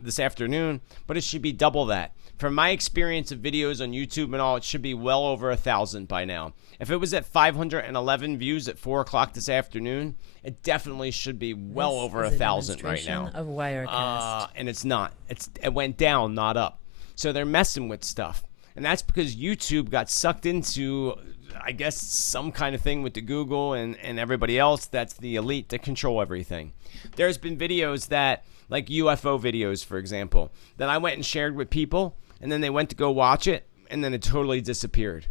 this afternoon, but it should be double that. From my experience of videos on YouTube and all, it should be well over 1,000 by now. If it was at 511 views at 4 o'clock this afternoon, it definitely should be well over 1,000 right now. Of Wirecast. And it's not. It went down, not up. So they're messing with stuff. And that's because YouTube got sucked into, I guess, some kind of thing with the Google and everybody else that's the elite that control everything. There's been videos that, like UFO videos, for example, that I went and shared with people, and then they went to go watch it, and then it totally disappeared.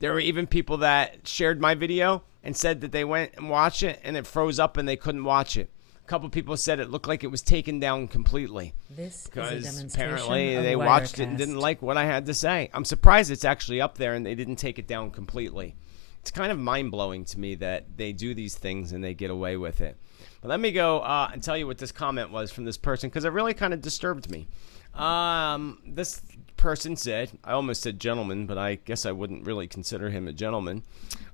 There were even people that shared my video and said that they went and watched it, and it froze up and they couldn't watch it. A couple people said it looked like it was taken down completely. This because is a demonstration apparently of they watched it and didn't like what I had to say. I'm surprised it's actually up there and they didn't take it down completely. It's kind of mind-blowing to me that they do these things and they get away with it. But let me go and tell you what this comment was from this person, because it really kind of disturbed me. This person said, I almost said gentleman, but I guess I wouldn't really consider him a gentleman.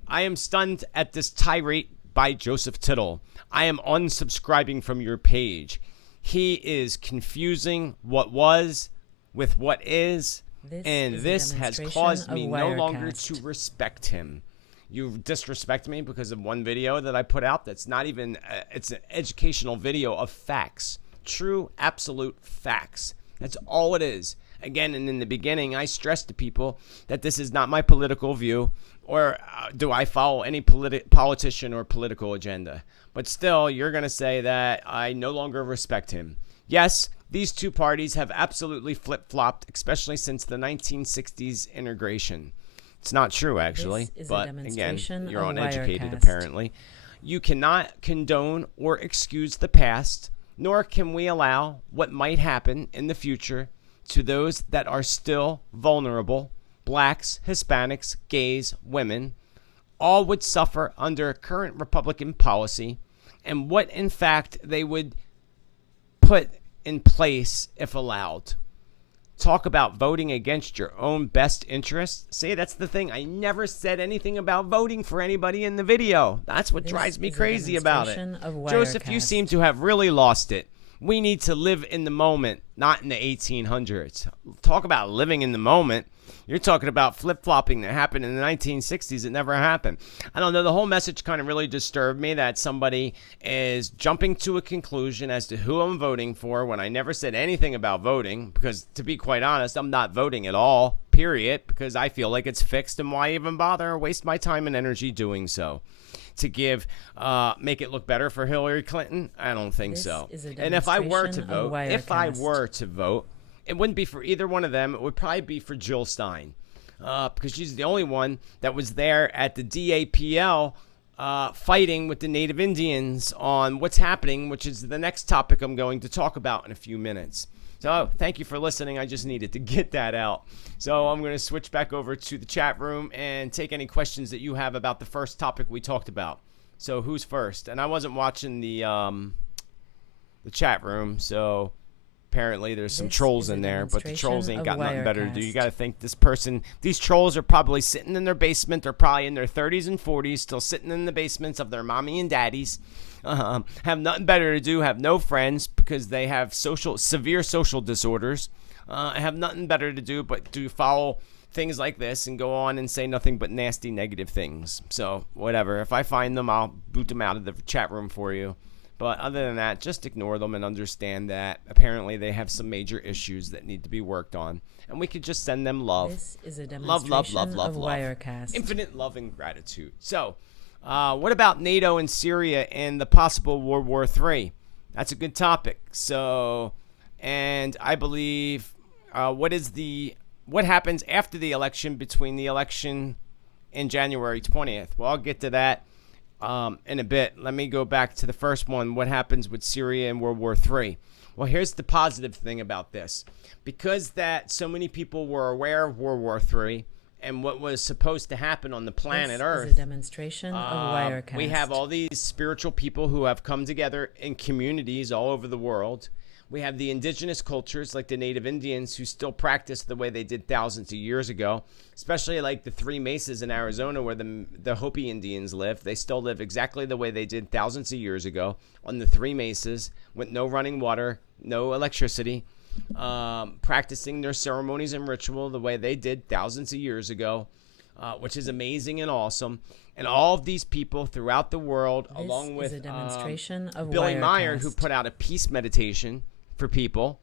I am stunned at this tirade by Joseph Tittel. I am unsubscribing from your page. He is confusing what was with what is, and this has caused me no longer to respect him. You disrespect me because of one video that I put out that's not even, it's an educational video of facts. True, absolute facts. That's all it is. Again, and in the beginning, I stressed to people that this is not my political view, or do I follow any politician or political agenda. But still, you're going to say that I no longer respect him. Yes, these two parties have absolutely flip-flopped, especially since the 1960s integration. It's not true, actually, but again, you're uneducated, apparently. You cannot condone or excuse the past, nor can we allow what might happen in the future to those that are still vulnerable. Blacks, Hispanics, gays, women, all would suffer under current Republican policy, and what, in fact, they would put in place if allowed. Talk about voting against your own best interests. See, that's the thing. I never said anything about voting for anybody in the video. That's what drives me crazy about it. Joseph, you seem to have really lost it. We need to live in the moment, not in the 1800s. Talk about living in the moment. You're talking about flip-flopping that happened in the 1960s. It never happened. I don't know. The whole message kind of really disturbed me that somebody is jumping to a conclusion as to who I'm voting for when I never said anything about voting. Because to be quite honest, I'm not voting at all, period, because I feel like it's fixed, and why even bother or waste my time and energy doing so? To make it look better for Hillary Clinton? I don't think so. And if I were to vote, it wouldn't be for either one of them. It would probably be for Jill Stein, because she's the only one that was there at the DAPL fighting with the Native Indians on what's happening, which is the next topic I'm going to talk about in a few minutes. So thank you for listening. I just needed to get that out. So I'm going to switch back over to the chat room and take any questions that you have about the first topic we talked about. So who's first? And I wasn't watching the chat room, so apparently there's some This trolls is a in there, but the trolls ain't got demonstration nothing of better to do. You Wirecast. got to think these trolls are probably sitting in their basement. They're probably in their 30s and 40s, still sitting in the basements of their mommy and daddies. Have nothing better to do, have no friends because they have severe social disorders. Have nothing better to do but to follow things like this and go on and say nothing but nasty, negative things. So whatever. If I find them, I'll boot them out of the chat room for you. But other than that, just ignore them and understand that apparently they have some major issues that need to be worked on. And we could just send them love. This is a Love, demonstration love, of love. Wirecast. Infinite love and gratitude. So, what about NATO and Syria and the possible World War III? That's a good topic. So, and I believe what happens after the election between the election and January 20th? Well, I'll get to that in a bit. Let me go back to the first one. What happens with Syria and World War III? Well, here's the positive thing about this. Because that so many people were aware of World War III and what was supposed to happen on the planet This Earth, is a demonstration of Wirecast. we have all these spiritual people who have come together in communities all over the world. We have the indigenous cultures like the Native Indians who still practice the way they did thousands of years ago, especially like the Three Mesas in Arizona where the Hopi Indians live. They still live exactly the way they did thousands of years ago on the Three Mesas with no running water, no electricity, practicing their ceremonies and ritual the way they did thousands of years ago, which is amazing and awesome. And all of these people throughout the world, This along with is a demonstration of Billy Wirecast. Meyer, who put out a peace meditation for people.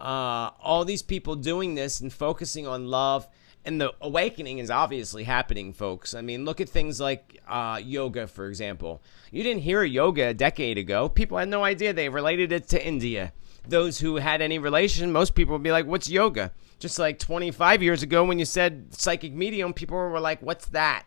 All these people doing this and focusing on love. And the awakening is obviously happening, folks. I mean, look at things like yoga, for example. You didn't hear yoga a decade ago. People had no idea. They related it to India. Those who had any relation, most people would be like, what's yoga? Just like 25 years ago when you said psychic medium, people were like, what's that?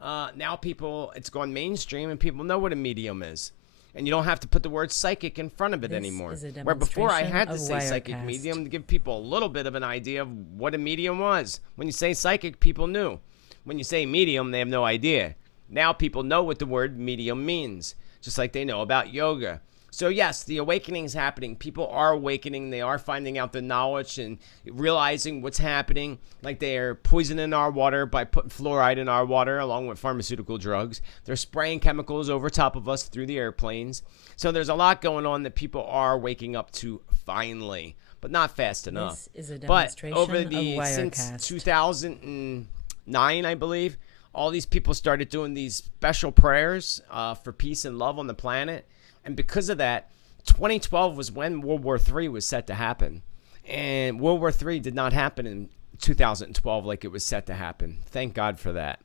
Now it's gone mainstream and people know what a medium is. And you don't have to put the word psychic in front of it This anymore. is a Where before I had to demonstration say of psychic Wirecast. medium to give people a little bit of an idea of what a medium was. When you say psychic, people knew. When you say medium, they have no idea. Now people know what the word medium means, just like they know about yoga. So yes, the awakening is happening. People are awakening. They are finding out the knowledge and realizing what's happening. Like they are poisoning our water by putting fluoride in our water along with pharmaceutical drugs. They're spraying chemicals over top of us through the airplanes. So there's a lot going on that people are waking up to finally, but not fast enough. This is a But demonstration over of since Wirecast. 2009, I believe, all these people started doing these special prayers for peace and love on the planet. And because of that, 2012 was when World War III was set to happen. And World War III did not happen in 2012 like it was set to happen. Thank God for that.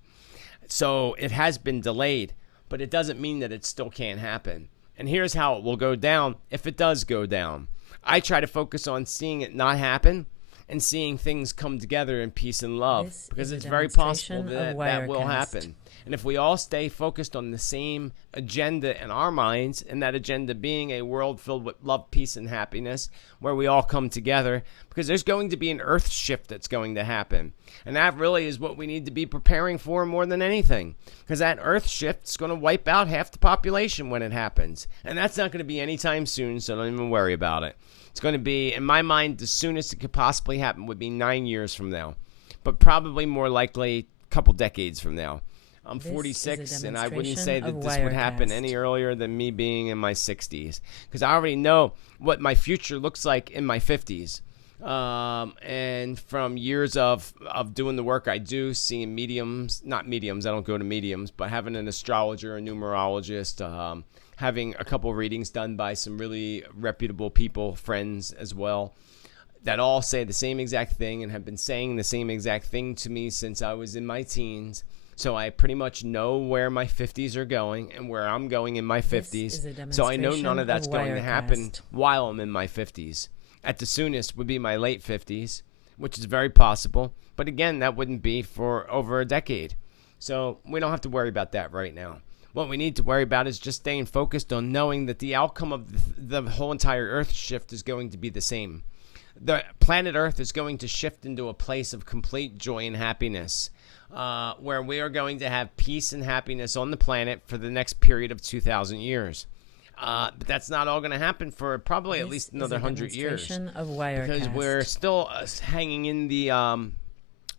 So it has been delayed, but it doesn't mean that it still can't happen. And here's how it will go down if it does go down. I try to focus on seeing it not happen and seeing things come together in peace and love, This because is a it's very possible demonstration of that will Wirecast. happen. And if we all stay focused on the same agenda in our minds, and that agenda being a world filled with love, peace, and happiness, where we all come together, because there's going to be an earth shift that's going to happen. And that really is what we need to be preparing for more than anything, because that earth shift is going to wipe out half the population when it happens. And that's not going to be anytime soon, so don't even worry about it. It's going to be, in my mind, the soonest it could possibly happen would be 9 years from now, but probably more likely a couple decades from now. I'm This is a 46, and I wouldn't say demonstration that of this would happen Wirecast. any earlier than me being in my 60s, because I already know what my future looks like in my 50s. And from years of doing the work I do, seeing mediums, not mediums, I don't go to mediums, but having an astrologer, a numerologist, having a couple readings done by some really reputable people, friends as well, that all say the same exact thing and have been saying the same exact thing to me since I was in my teens. So I pretty much know where my 50s are going and where I'm going in my This 50s. is a So I know none of demonstration that's of going to happen Wirecast. while I'm in my 50s. At the soonest would be my late 50s, which is very possible. But again, that wouldn't be for over a decade. So we don't have to worry about that right now. What we need to worry about is just staying focused on knowing that the outcome of the whole entire Earth shift is going to be the same. The planet Earth is going to shift into a place of complete joy and happiness. where we are going to have peace and happiness on the planet for the next period of 2,000 years. But that's not all going to happen for probably at least another 100 years. Because we're still hanging in the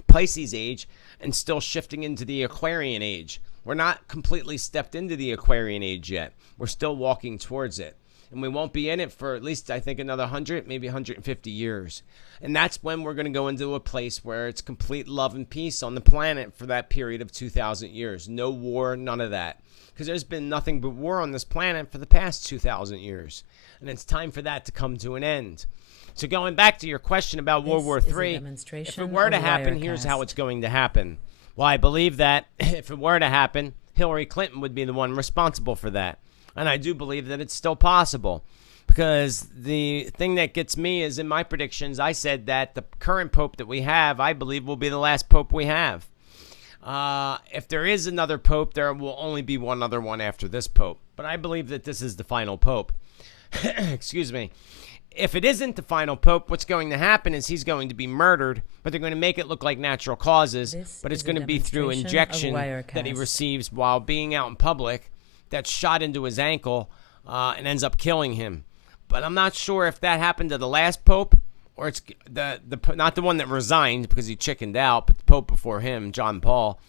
Pisces age and still shifting into the Aquarian age. We're not completely stepped into the Aquarian age yet. We're still walking towards it. And we won't be in it for at least, I think, another 100, maybe 150 years. And that's when we're going to go into a place where it's complete love and peace on the planet for that period of 2,000 years. No war, none of that. Because there's been nothing but war on this planet for the past 2,000 years. And it's time for that to come to an end. So going back to your question about World War III, if it were to happen, here's how it's going to happen. Well, I believe that if it were to happen, Hillary Clinton would be the one responsible for that. And I do believe that it's still possible. Because the thing that gets me is in my predictions, I said that the current pope that we have, I believe, will be the last pope we have. If there is another pope, there will only be one other one after this pope. But I believe that this is the final pope. Excuse me. If it isn't the final pope, what's going to happen is he's going to be murdered, but they're going to make it look like natural causes, but it's going to be through injection that he receives while being out in public that's shot into his ankle and ends up killing him. But I'm not sure if that happened to the last pope, or it's the not the one that resigned because he chickened out, but the pope before him, John Paul,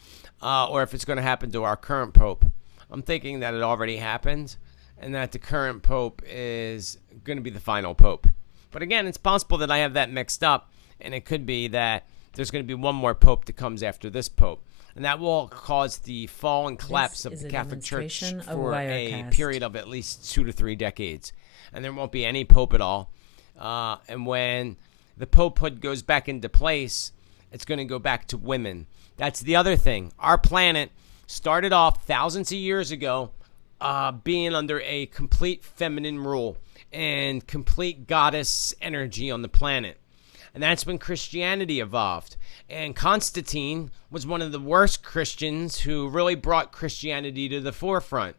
or if it's going to happen to our current pope. I'm thinking that it already happened, and that the current pope is going to be the final pope. But again, it's possible that I have that mixed up, and it could be that there's going to be one more pope that comes after this pope. And that will cause the fall and collapse of the Catholic Church for a period of at least 2 to 3 decades. And there won't be any pope at all. And when the popehood goes back into place, it's going to go back to women. That's the other thing. Our planet started off thousands of years ago being under a complete feminine rule and complete goddess energy on the planet. And that's when Christianity evolved. And Constantine was one of the worst Christians who really brought Christianity to the forefront.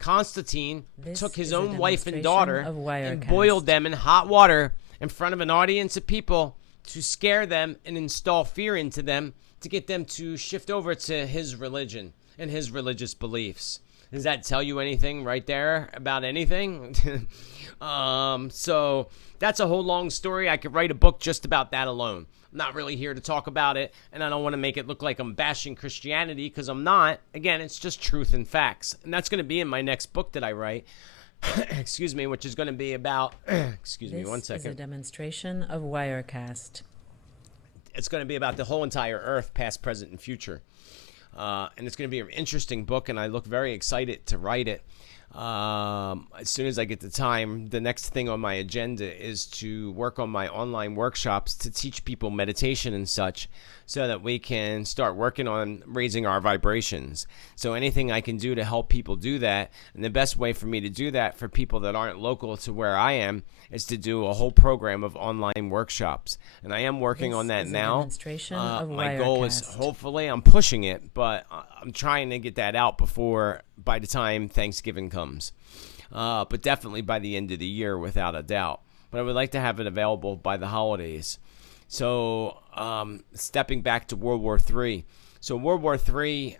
Constantine took his own wife and daughter and boiled them in hot water in front of an audience of people to scare them and install fear into them to get them to shift over to his religion and his religious beliefs. Does that tell you anything right there about anything? So that's a whole long story. I could write a book just about that alone. I'm not really here to talk about it, and I don't want to make it look like I'm bashing Christianity because I'm not. Again, it's just truth and facts. And that's going to be in my next book that I write, excuse me, which is going to be about, excuse me, 1 second. This is a demonstration of Wirecast. It's going to be about the whole entire earth, past, present, and future. And it's going to be an interesting book, and I look very excited to write it. As soon as I get the time, the next thing on my agenda is to work on my online workshops to teach people meditation and such so that we can start working on raising our vibrations. So anything I can do to help people do that, and the best way for me to do that for people that aren't local to where I am is to do a whole program of online workshops. And I am working on that now. My goal is, hopefully, I'm pushing it, but I'm trying to get that out by the time Thanksgiving comes. But definitely by the end of the year, without a doubt. But I would like to have it available by the holidays. So stepping back to World War III. So World War III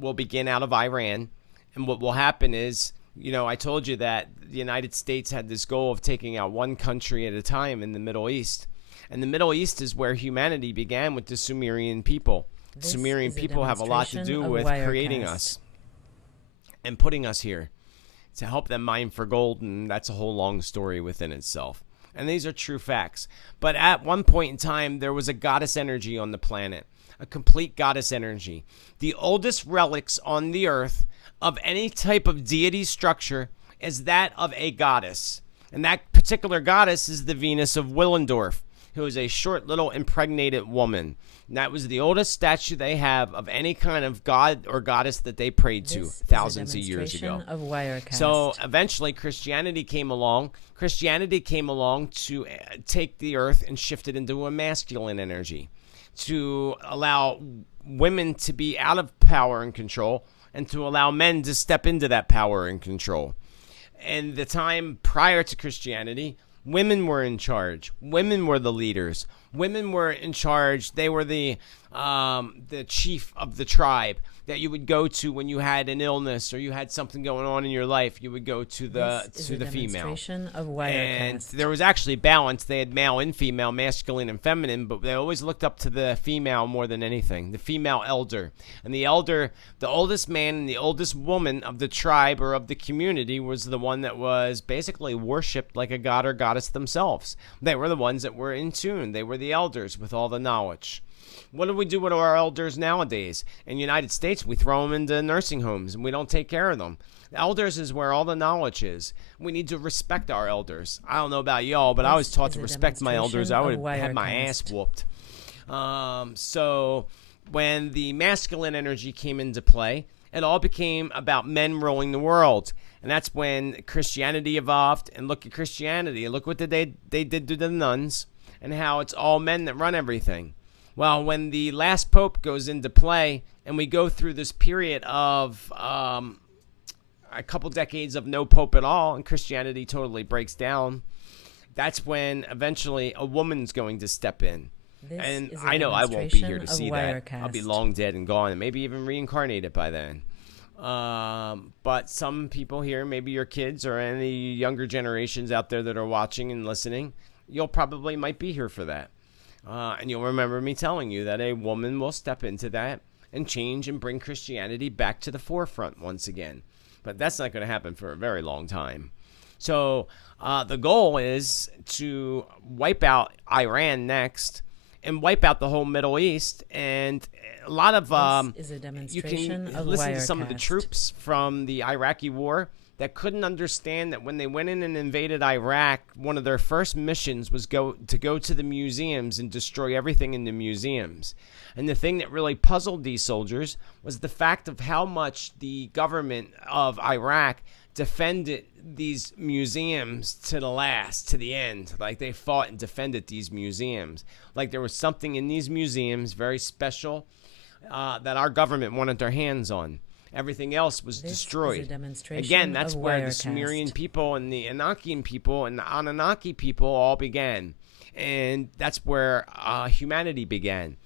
will begin out of Iran. And what will happen is, I told you that the United States had this goal of taking out one country at a time in the Middle East. And the Middle East is where humanity began with the Sumerian people. The Sumerian people have a lot to do with creating us and putting us here to help them mine for gold, and that's a whole long story within itself. And these are true facts. But at one point in time, there was a goddess energy on the planet, a complete goddess energy. The oldest relics on the earth of any type of deity structure is that of a goddess. And that particular goddess is the Venus of Willendorf, who is a short little impregnated woman. And that was the oldest statue they have of any kind of god or goddess that they prayed to thousands of years ago. So eventually Christianity came along. Christianity came along to take the earth and shift it into a masculine energy, to allow women to be out of power and control, and to allow men to step into that power and control. And the time prior to Christianity Women were in charge. Women were the leaders. Women were in charge. They were the chief of the tribe that you would go to when you had an illness or you had something going on in your life. You would go to the female. Demonstration of And Wirecast. there was actually balance. They had male and female, masculine and feminine, but they always looked up to the female more than anything, the female elder. And the elder, the oldest man and the oldest woman of the tribe or of the community was the one that was basically worshipped like a god or goddess themselves. They were the ones that were in tune. They were the elders with all the knowledge. What do we do with our elders nowadays? In the United States, we throw them into nursing homes and we don't take care of them. Elders is where all the knowledge is. We need to respect our elders. I don't know about y'all, but I was taught to respect my elders. I would have had my ass whooped. So when the masculine energy came into play, it all became about men ruling the world. And that's when Christianity evolved. And look at Christianity. Look what they did to the nuns and how it's all men that run everything. Well, when the last pope goes into play and we go through this period of a couple decades of no pope at all and Christianity totally breaks down, that's when eventually a woman's going to step in. And I know I won't be here to see that. I'll be long dead and gone and maybe even reincarnated by then. But some people here, maybe your kids or any younger generations out there that are watching and listening, you'll probably might be here for that. And you'll remember me telling you that a woman will step into that and change and bring Christianity back to the forefront once again. But that's not going to happen for a very long time. So the goal is to wipe out Iran next and wipe out the whole Middle East. And a lot of This is a demonstration you can of listen to some of the Wirecast. troops from the Iraqi war that couldn't understand that when they went in and invaded Iraq, one of their first missions was to go to the museums and destroy everything in the museums. And the thing that really puzzled these soldiers was the fact of how much the government of Iraq defended these museums to the last, to the end. Like they fought and defended these museums. Like there was something in these museums very special that our government wanted their hands on. Everything else was destroyed. Is a demonstration Again, that's of where the Wirecast. Sumerian people and the Anakian people and the Anunnaki people all began. And that's where humanity began.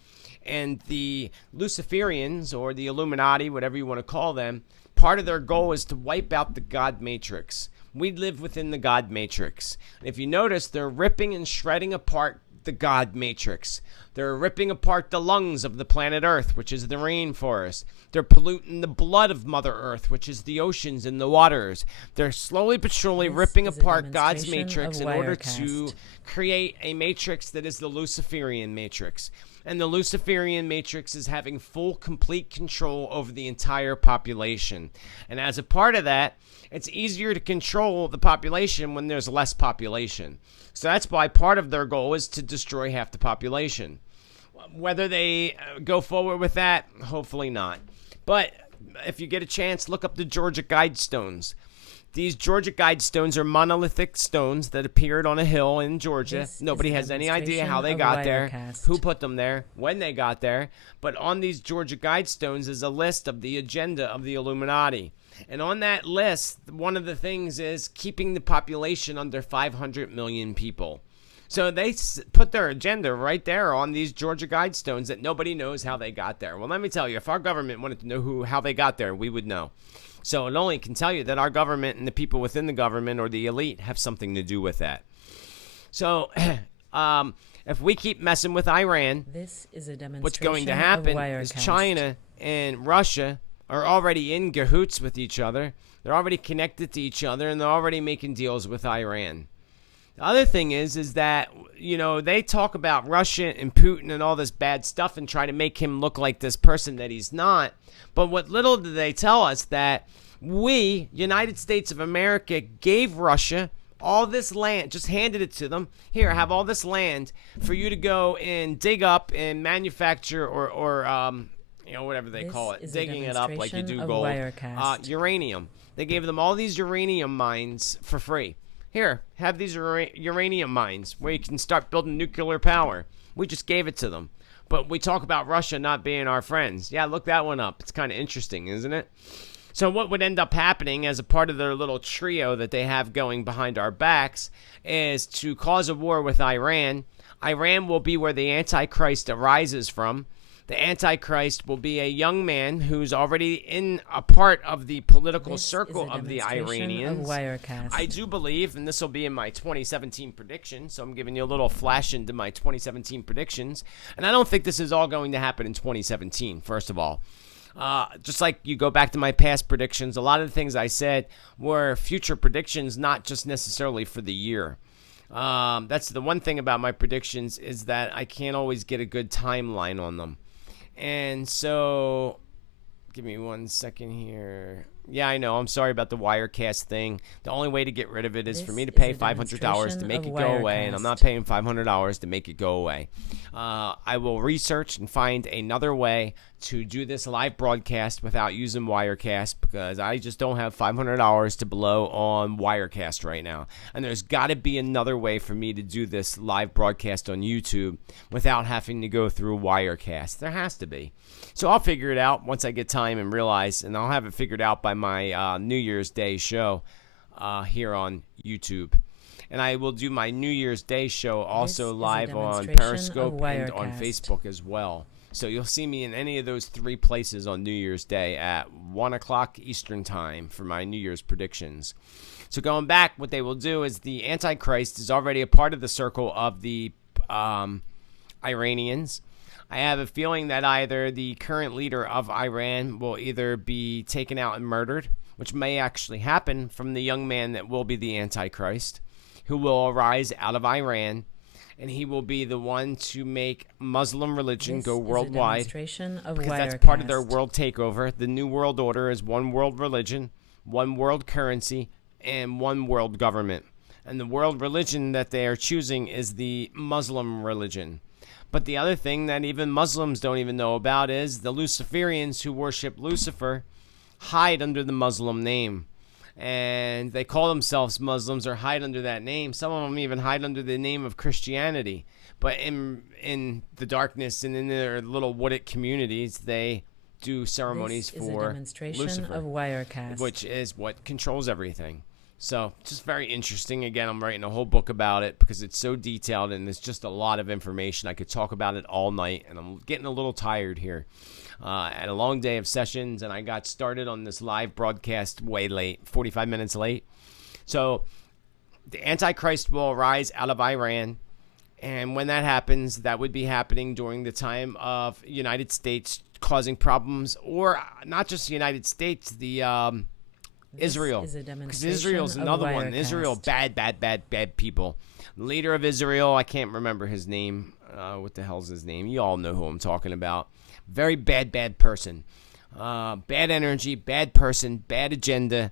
And the Luciferians, or the Illuminati, whatever you want to call them, part of their goal is to wipe out the God matrix. We live within the God matrix. And if you notice, they're ripping and shredding apart the God matrix. They're ripping apart the lungs of the planet Earth, which is the rainforest. They're polluting the blood of Mother Earth, which is the oceans and the waters. They're slowly but surely ripping is a apart God's demonstration matrix of in order Wirecast. to create a matrix that is the Luciferian matrix. And the Luciferian matrix is having full, complete control over the entire population. And as a part of that, it's easier to control the population when there's less population. So that's why part of their goal is to destroy half the population. Whether they go forward with that, hopefully not. But if you get a chance, look up the Georgia Guidestones. These Georgia Guidestones are monolithic stones that appeared on a hill in Georgia. This Nobody is a has any idea how they demonstration got of there, Wirecast. who put them there, when they got there. But on these Georgia Guidestones is a list of the agenda of the Illuminati. And on that list, one of the things is keeping the population under 500 million people. So they put their agenda right there on these Georgia Guidestones that nobody knows how they got there. Well, let me tell you, if our government wanted to know how they got there, we would know. So it only can tell you that our government and the people within the government or the elite have something to do with that. So if we keep messing with Iran, This is a demonstration what's going to happen of is Wirecast. China and Russia are already in cahoots with each other. They're already connected to each other, and they're already making deals with Iran. The other thing is that, you know, they talk about Russia and Putin and all this bad stuff and try to make him look like this person that he's not. But what little do they tell us that we, United States of America, gave Russia all this land, just handed it to them. Here, have all this land for you to go and dig up and manufacture or you know, whatever they This call it, is a digging it up like you do demonstration of gold. Wirecast. Uranium. They gave them all these uranium mines for free. Here, have these uranium mines where you can start building nuclear power. We just gave it to them. But we talk about Russia not being our friends. Yeah, look that one up. It's kind of interesting, isn't it? So what would end up happening as a part of their little trio that they have going behind our backs is to cause a war with Iran. Iran will be where the Antichrist arises from. The Antichrist will be a young man who's already in a part of the political circle of the Iranians. I do believe, and this will be in my 2017 prediction, so I'm giving you a little flash into my 2017 predictions, and I don't think this is all going to happen in 2017, first of all. Just like you go back to my past predictions, a lot of the things I said were future predictions, not just necessarily for the year. That's the one thing about my predictions is that I can't always get a good timeline on them. And so, give me 1 second here. Yeah, I know. I'm sorry about the Wirecast thing. The only way to get rid of it is for me to pay $500 to make it go away, and I'm not paying $500 to make it go away. I will research and find another way to do this live broadcast without using Wirecast because I just don't have $500 to blow on Wirecast right now. And there's got to be another way for me to do this live broadcast on YouTube without having to go through Wirecast. There has to be. So I'll figure it out once I get time and realize, and I'll have it figured out by my New Year's Day show here on YouTube. And I will do my New Year's Day show also live on Periscope and on Facebook as well. So you'll see me in any of those three places on New Year's Day at 1 o'clock Eastern Time for my New Year's predictions. So going back, what they will do is the Antichrist is already a part of the circle of the Iranians. I have a feeling that either the current leader of Iran will either be taken out and murdered, which may actually happen from the young man that will be the Antichrist, who will arise out of Iran, and he will be the one to make Muslim religion go worldwide, because that's part of their world takeover. The New World Order is one world religion, one world currency, and one world government. And the world religion that they are choosing is the Muslim religion. But the other thing that even Muslims don't even know about is the Luciferians who worship Lucifer hide under the Muslim name. And they call themselves Muslims or hide under that name. Some of them even hide under the name of Christianity. But in the darkness and in their little wooded communities, they do ceremonies for Lucifer, which is what controls everything. So just very interesting. Again, I'm writing a whole book about it because it's so detailed and it's just a lot of information. I could talk about it all night, and I'm getting a little tired here. At a long day of sessions, and I got started on this live broadcast way late, 45 minutes late. So the Antichrist will arise out of Iran, and when that happens, that would be happening during the time of United States causing problems, or not just the United States, the Israel, because Israel's another one. Israel, bad people. The leader of Israel, I can't remember his name. What the hell's his name? You all know who I'm talking about. Very bad person. Bad energy, bad person, bad agenda.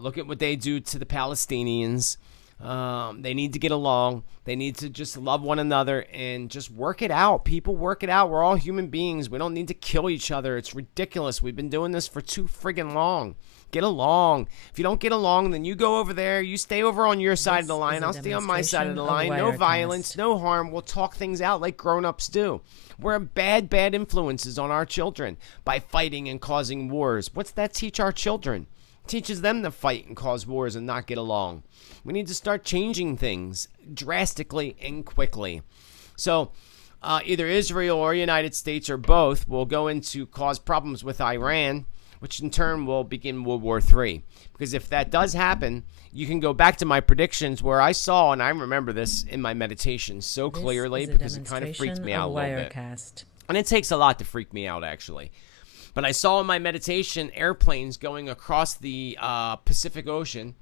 Look at what they do to the Palestinians. They need to get along. They need to just love one another and just work it out. People, work it out. We're all human beings. We don't need to kill each other. It's ridiculous. We've been doing this for too friggin' long. Get along. If you don't get along, then you go over there. You stay over on your side of the line. I'll stay on my side of the line. No violence, no harm. We'll talk things out like grown-ups do. We're bad influences on our children by fighting and causing wars. What's that teach our children? It teaches them to fight and cause wars and not get along. We need to start changing things drastically and quickly. So either Israel or United States or both will go into cause problems with Iran, which in turn will begin World War III. Because if that does happen, you can go back to my predictions where I saw, and I remember this in my meditation so clearly because it kind of freaked me out a little bit. And it takes a lot to freak me out, actually. But I saw in my meditation airplanes going across the Pacific Ocean,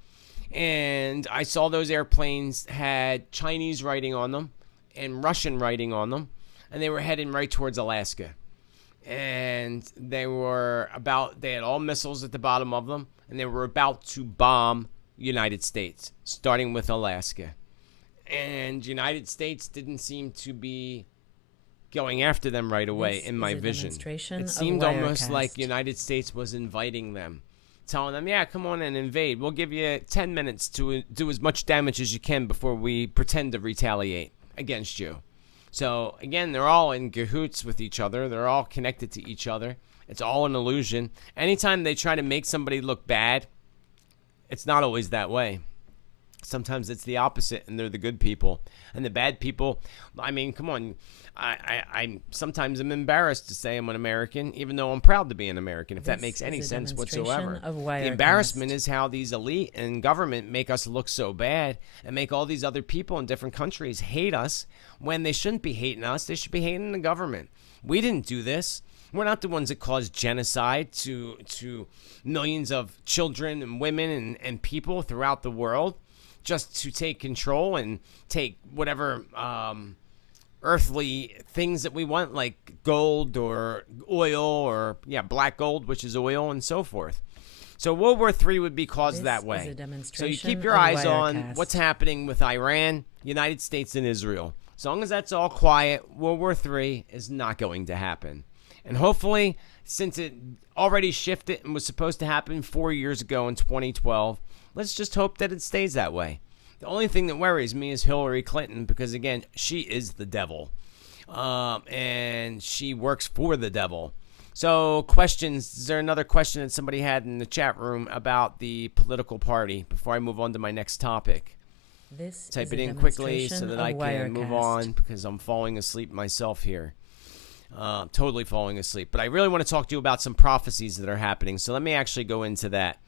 and I saw those airplanes had Chinese writing on them and Russian writing on them, and they were heading right towards Alaska. And they had all missiles at the bottom of them, and they were about to bomb United States, starting with Alaska. And United States didn't seem to be going after them right away in my vision. It seemed almost like United States was inviting them, telling them, yeah, come on and invade. We'll give you 10 minutes to do as much damage as you can before we pretend to retaliate against you. So, again, they're all in cahoots with each other. They're all connected to each other. It's all an illusion. Anytime they try to make somebody look bad, it's not always that way. Sometimes it's the opposite, and they're the good people. And the bad people, I mean, come on. I sometimes am embarrassed to say I'm an American, even though I'm proud to be an American, if that makes any sense whatsoever. The embarrassment is how these elite and government make us look so bad and make all these other people in different countries hate us when they shouldn't be hating us. They should be hating the government. We didn't do this. We're not the ones that caused genocide to millions of children and women and people throughout the world just to take control and take whatever earthly things that we want, like gold or oil or, black gold, which is oil, and so forth. So World War III would be caused that way. So you keep your eyes on what's happening with Iran, United States, and Israel. As long as that's all quiet, World War III is not going to happen. And hopefully, since it already shifted and was supposed to happen 4 years ago in 2012, let's just hope that it stays that way. The only thing that worries me is Hillary Clinton because, again, she is the devil. And she works for the devil. So, questions. Is there another question that somebody had in the chat room about the political party before I move on to my next topic? Type it in quickly so that I can move on because I'm falling asleep myself here. Totally falling asleep. But I really want to talk to you about some prophecies that are happening. So let me actually go into that.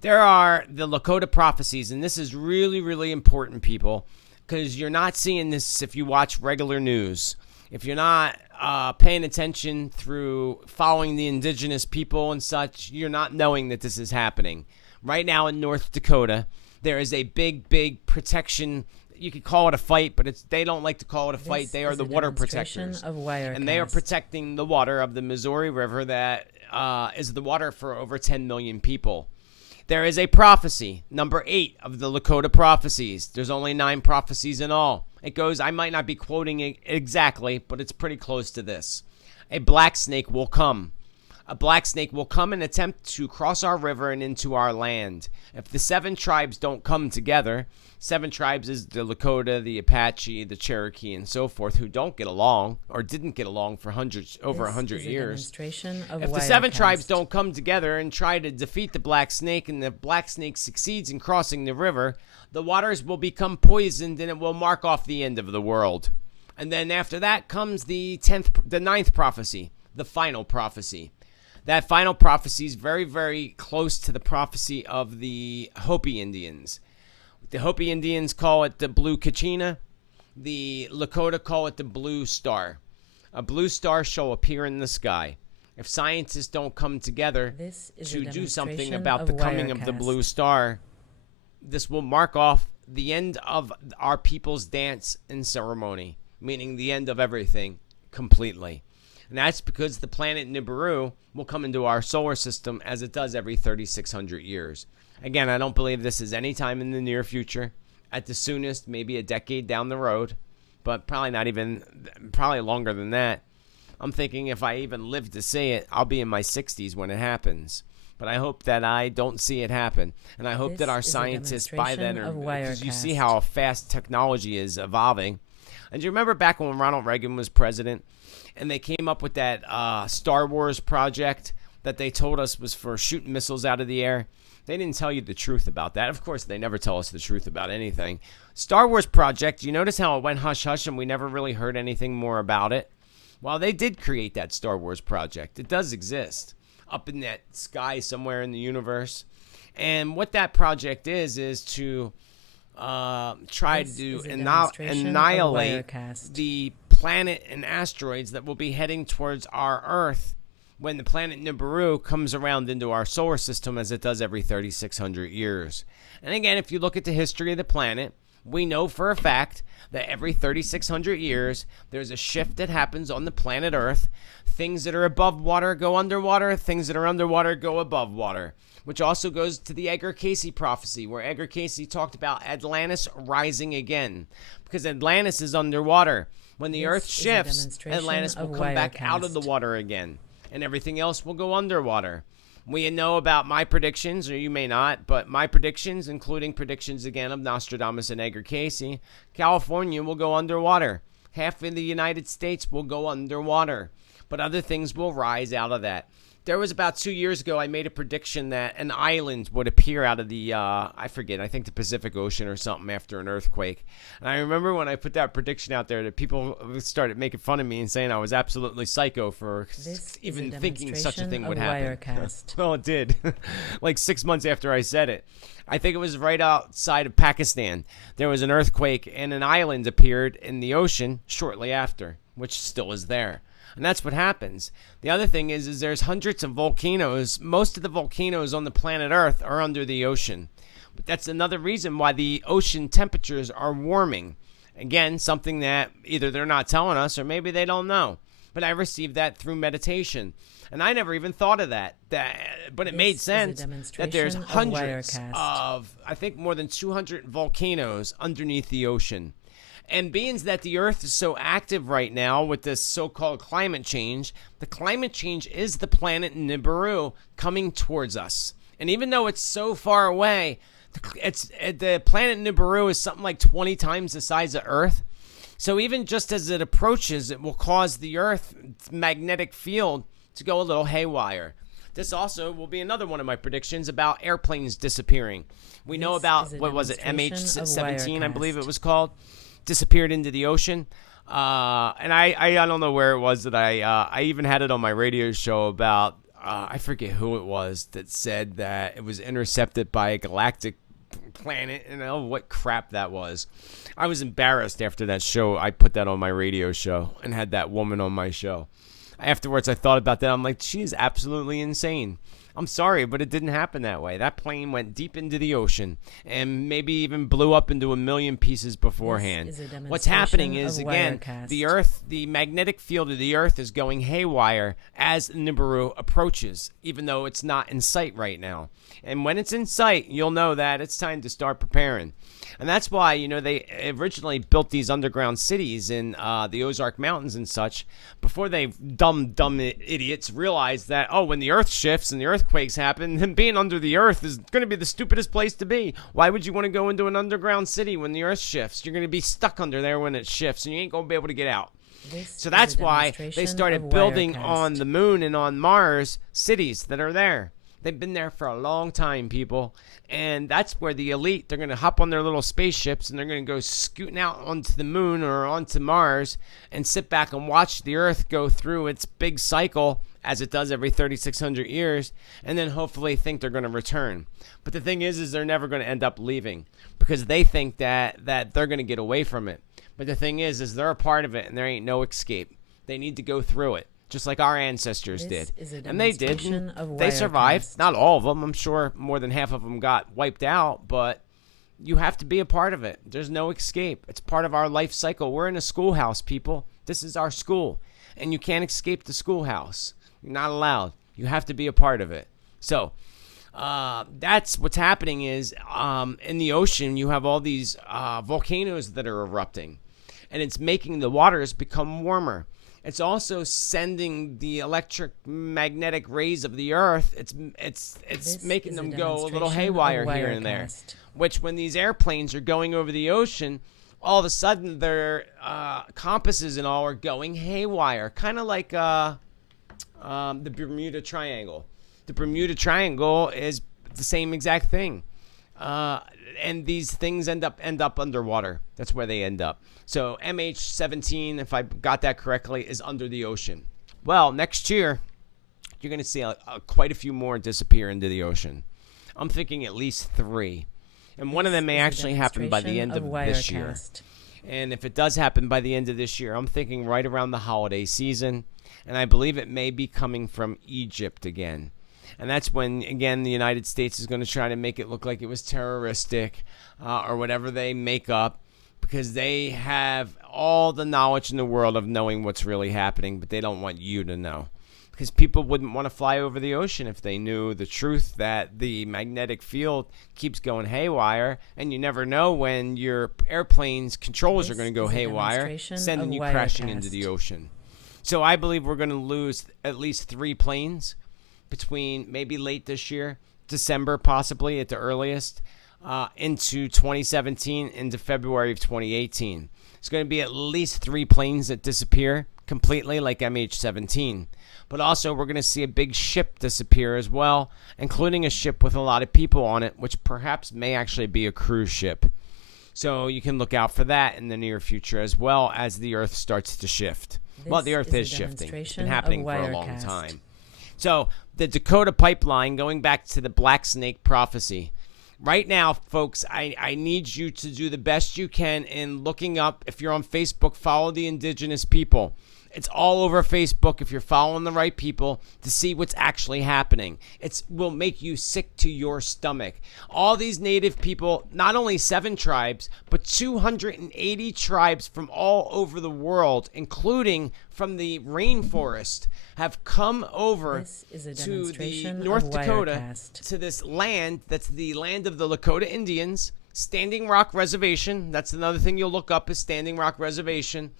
There are the Lakota prophecies, and this is really, really important, people, because you're not seeing this if you watch regular news. If you're not paying attention through following the indigenous people and such, you're not knowing that this is happening. Right now in North Dakota, there is a big, big protection. You could call it a fight, but they don't like to call it a fight. They are the water protectors. And they are protecting the water of the Missouri River that is the water for over 10 million people. There is a prophecy, number 8 of the Lakota prophecies. There's only 9 prophecies in all. It goes, I might not be quoting it exactly, but it's pretty close to this. A black snake will come. A black snake will come and attempt to cross our river and into our land. If the 7 tribes don't come together, 7 tribes is the Lakota, the Apache, the Cherokee, and so forth, who don't get along or didn't get along for over 100 years. If the 7 tribes don't come together and try to defeat the black snake, and the black snake succeeds in crossing the river, the waters will become poisoned and it will mark off the end of the world. And then after that comes the 9th prophecy, the final prophecy. That final prophecy is very, very close to the prophecy of the Hopi Indians. The Hopi Indians call it the Blue Kachina. The Lakota call it the Blue Star. A blue star shall appear in the sky. If scientists don't come together to do something about the coming of the Blue Star, this will mark off the end of our people's dance and ceremony, meaning the end of everything completely. And that's because the planet Nibiru will come into our solar system as it does every 3,600 years. Again, I don't believe this is any time in the near future. At the soonest, maybe a decade down the road, but probably longer than that. I'm thinking if I even live to see it, I'll be in my 60s when it happens. But I hope that I don't see it happen. And I hope that our scientists by then because you see how fast technology is evolving. And do you remember back when Ronald Reagan was president and they came up with that Star Wars project that they told us was for shooting missiles out of the air? They didn't tell you the truth about that. Of course, they never tell us the truth about anything. Star Wars project, you notice how it went hush-hush and we never really heard anything more about it? Well, they did create that Star Wars project. It does exist up in that sky somewhere in the universe. And what that project is to try to annihilate the planet and asteroids that will be heading towards our Earth when the planet Nibiru comes around into our solar system as it does every 3,600 years. And again, if you look at the history of the planet, we know for a fact that every 3,600 years, there's a shift that happens on the planet Earth. Things that are above water go underwater. Things that are underwater go above water, which also goes to the Edgar Cayce prophecy, where Edgar Cayce talked about Atlantis rising again, because Atlantis is underwater. When the Earth shifts, Atlantis will come back out of the water again, and everything else will go underwater. We know about my predictions, or you may not, but my predictions, including predictions again of Nostradamus and Edgar Cayce, California will go underwater. Half of the United States will go underwater, but other things will rise out of that. There was about 2 years ago, I made a prediction that an island would appear out of the, I forget, I think the Pacific Ocean or something after an earthquake. And I remember when I put that prediction out there that people started making fun of me and saying I was absolutely psycho for even thinking such a thing would happen. Wirecast. Well, it did. Like 6 months after I said it. I think it was right outside of Pakistan. There was an earthquake and an island appeared in the ocean shortly after, which still is there. And that's what happens. The other thing is there's hundreds of volcanoes. Most of the volcanoes on the planet Earth are under the ocean. But that's another reason why the ocean temperatures are warming. Again, something that either they're not telling us or maybe they don't know. But I received that through meditation. And I never even thought of that. But it made sense that there's hundreds of, I think more than 200 volcanoes underneath the ocean. And being that the Earth is so active right now with this so-called climate change, the climate change is the planet Nibiru coming towards us. And even though it's so far away, the planet Nibiru is something like 20 times the size of Earth. So even just as it approaches, it will cause the Earth's magnetic field to go a little haywire. This also will be another one of my predictions about airplanes disappearing. We know about, what was it, MH17, I believe it was called. Disappeared into the ocean, and I don't know where it was that I even had it on my radio show about I forget who it was that said that it was intercepted by a galactic planet, and oh, what crap that was. I was embarrassed after that show. I put that on my radio show and had that woman on my show. Afterwards, I thought about that. I'm like, she is absolutely insane. I'm sorry, but it didn't happen that way. That plane went deep into the ocean and maybe even blew up into a million pieces beforehand. What's happening is, again, the Earth, the magnetic field of the Earth is going haywire as Nibiru approaches, even though it's not in sight right now. And when it's in sight, you'll know that it's time to start preparing. And that's why, they originally built these underground cities in the Ozark Mountains and such before they dumb idiots realized that, when the Earth shifts and the earthquakes happen, then being under the Earth is going to be the stupidest place to be. Why would you want to go into an underground city when the Earth shifts? You're going to be stuck under there when it shifts, and you ain't going to be able to get out. So that's why they started building on the moon and on Mars cities that are there. They've been there for a long time, people. And that's where the elite, they're going to hop on their little spaceships and they're going to go scooting out onto the moon or onto Mars and sit back and watch the Earth go through its big cycle as it does every 3,600 years, and then hopefully think they're going to return. But the thing is they're never going to end up leaving because they think that they're going to get away from it. But the thing is they're a part of it and there ain't no escape. They need to go through it. Just like our ancestors did. And they did. And they survived. Not all of them. I'm sure more than half of them got wiped out. But you have to be a part of it. There's no escape. It's part of our life cycle. We're in a schoolhouse, people. This is our school. And you can't escape the schoolhouse. You're not allowed. You have to be a part of it. So that's what's happening is in the ocean, you have all these volcanoes that are erupting. And it's making the waters become warmer. It's also sending the electromagnetic rays of the Earth. It's making them go a little haywire here and there. Which, when these airplanes are going over the ocean, all of a sudden their compasses and all are going haywire, kind of like the Bermuda Triangle. The Bermuda Triangle is the same exact thing, and these things end up underwater. That's where they end up. So MH17, if I got that correctly, is under the ocean. Well, next year, you're going to see quite a few more disappear into the ocean. I'm thinking at least 3. And one of them may actually happen by the end of this year. And if it does happen by the end of this year, I'm thinking right around the holiday season. And I believe it may be coming from Egypt again. And that's when, again, the United States is going to try to make it look like it was terroristic or whatever they make up. Because they have all the knowledge in the world of knowing what's really happening, but they don't want you to know. Because people wouldn't want to fly over the ocean if they knew the truth that the magnetic field keeps going haywire, and you never know when your airplane's controls are going to go haywire, sending you crashing into the ocean. So I believe we're going to lose at least 3 planes between maybe late this year, December possibly at the earliest, into 2017, into February of 2018. It's going to be at least 3 planes that disappear completely like MH17. But also we're going to see a big ship disappear as well, including a ship with a lot of people on it, which perhaps may actually be a cruise ship. So you can look out for that in the near future as well as the Earth starts to shift. Well, the Earth is shifting. It's been happening for a long time. So the Dakota pipeline, going back to the Black Snake prophecy. Right now, folks, I need you to do the best you can in looking up. If you're on Facebook, follow the indigenous people. It's all over Facebook if you're following the right people to see what's actually happening. It will make you sick to your stomach. All these native people, not only 7 tribes, but 280 tribes from all over the world, including from the rainforest, have come over to the North Dakota, to this land that's the land of the Lakota Indians, Standing Rock Reservation. That's another thing you'll look up is Standing Rock Reservation.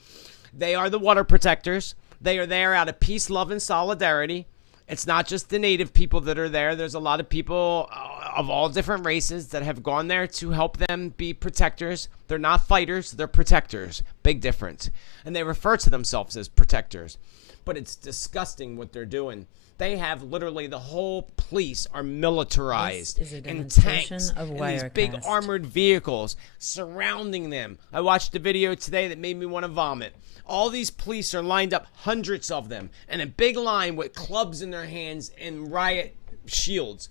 They are the water protectors. They are there out of peace, love, and solidarity. It's not just the native people that are there. There's a lot of people of all different races that have gone there to help them be protectors. They're not fighters. They're protectors. Big difference. And they refer to themselves as protectors. But it's disgusting what they're doing. They have literally the whole police are militarized in tanks and these big armored vehicles surrounding them. I watched a video today that made me want to vomit. All these police are lined up, hundreds of them, in a big line with clubs in their hands and riot shields.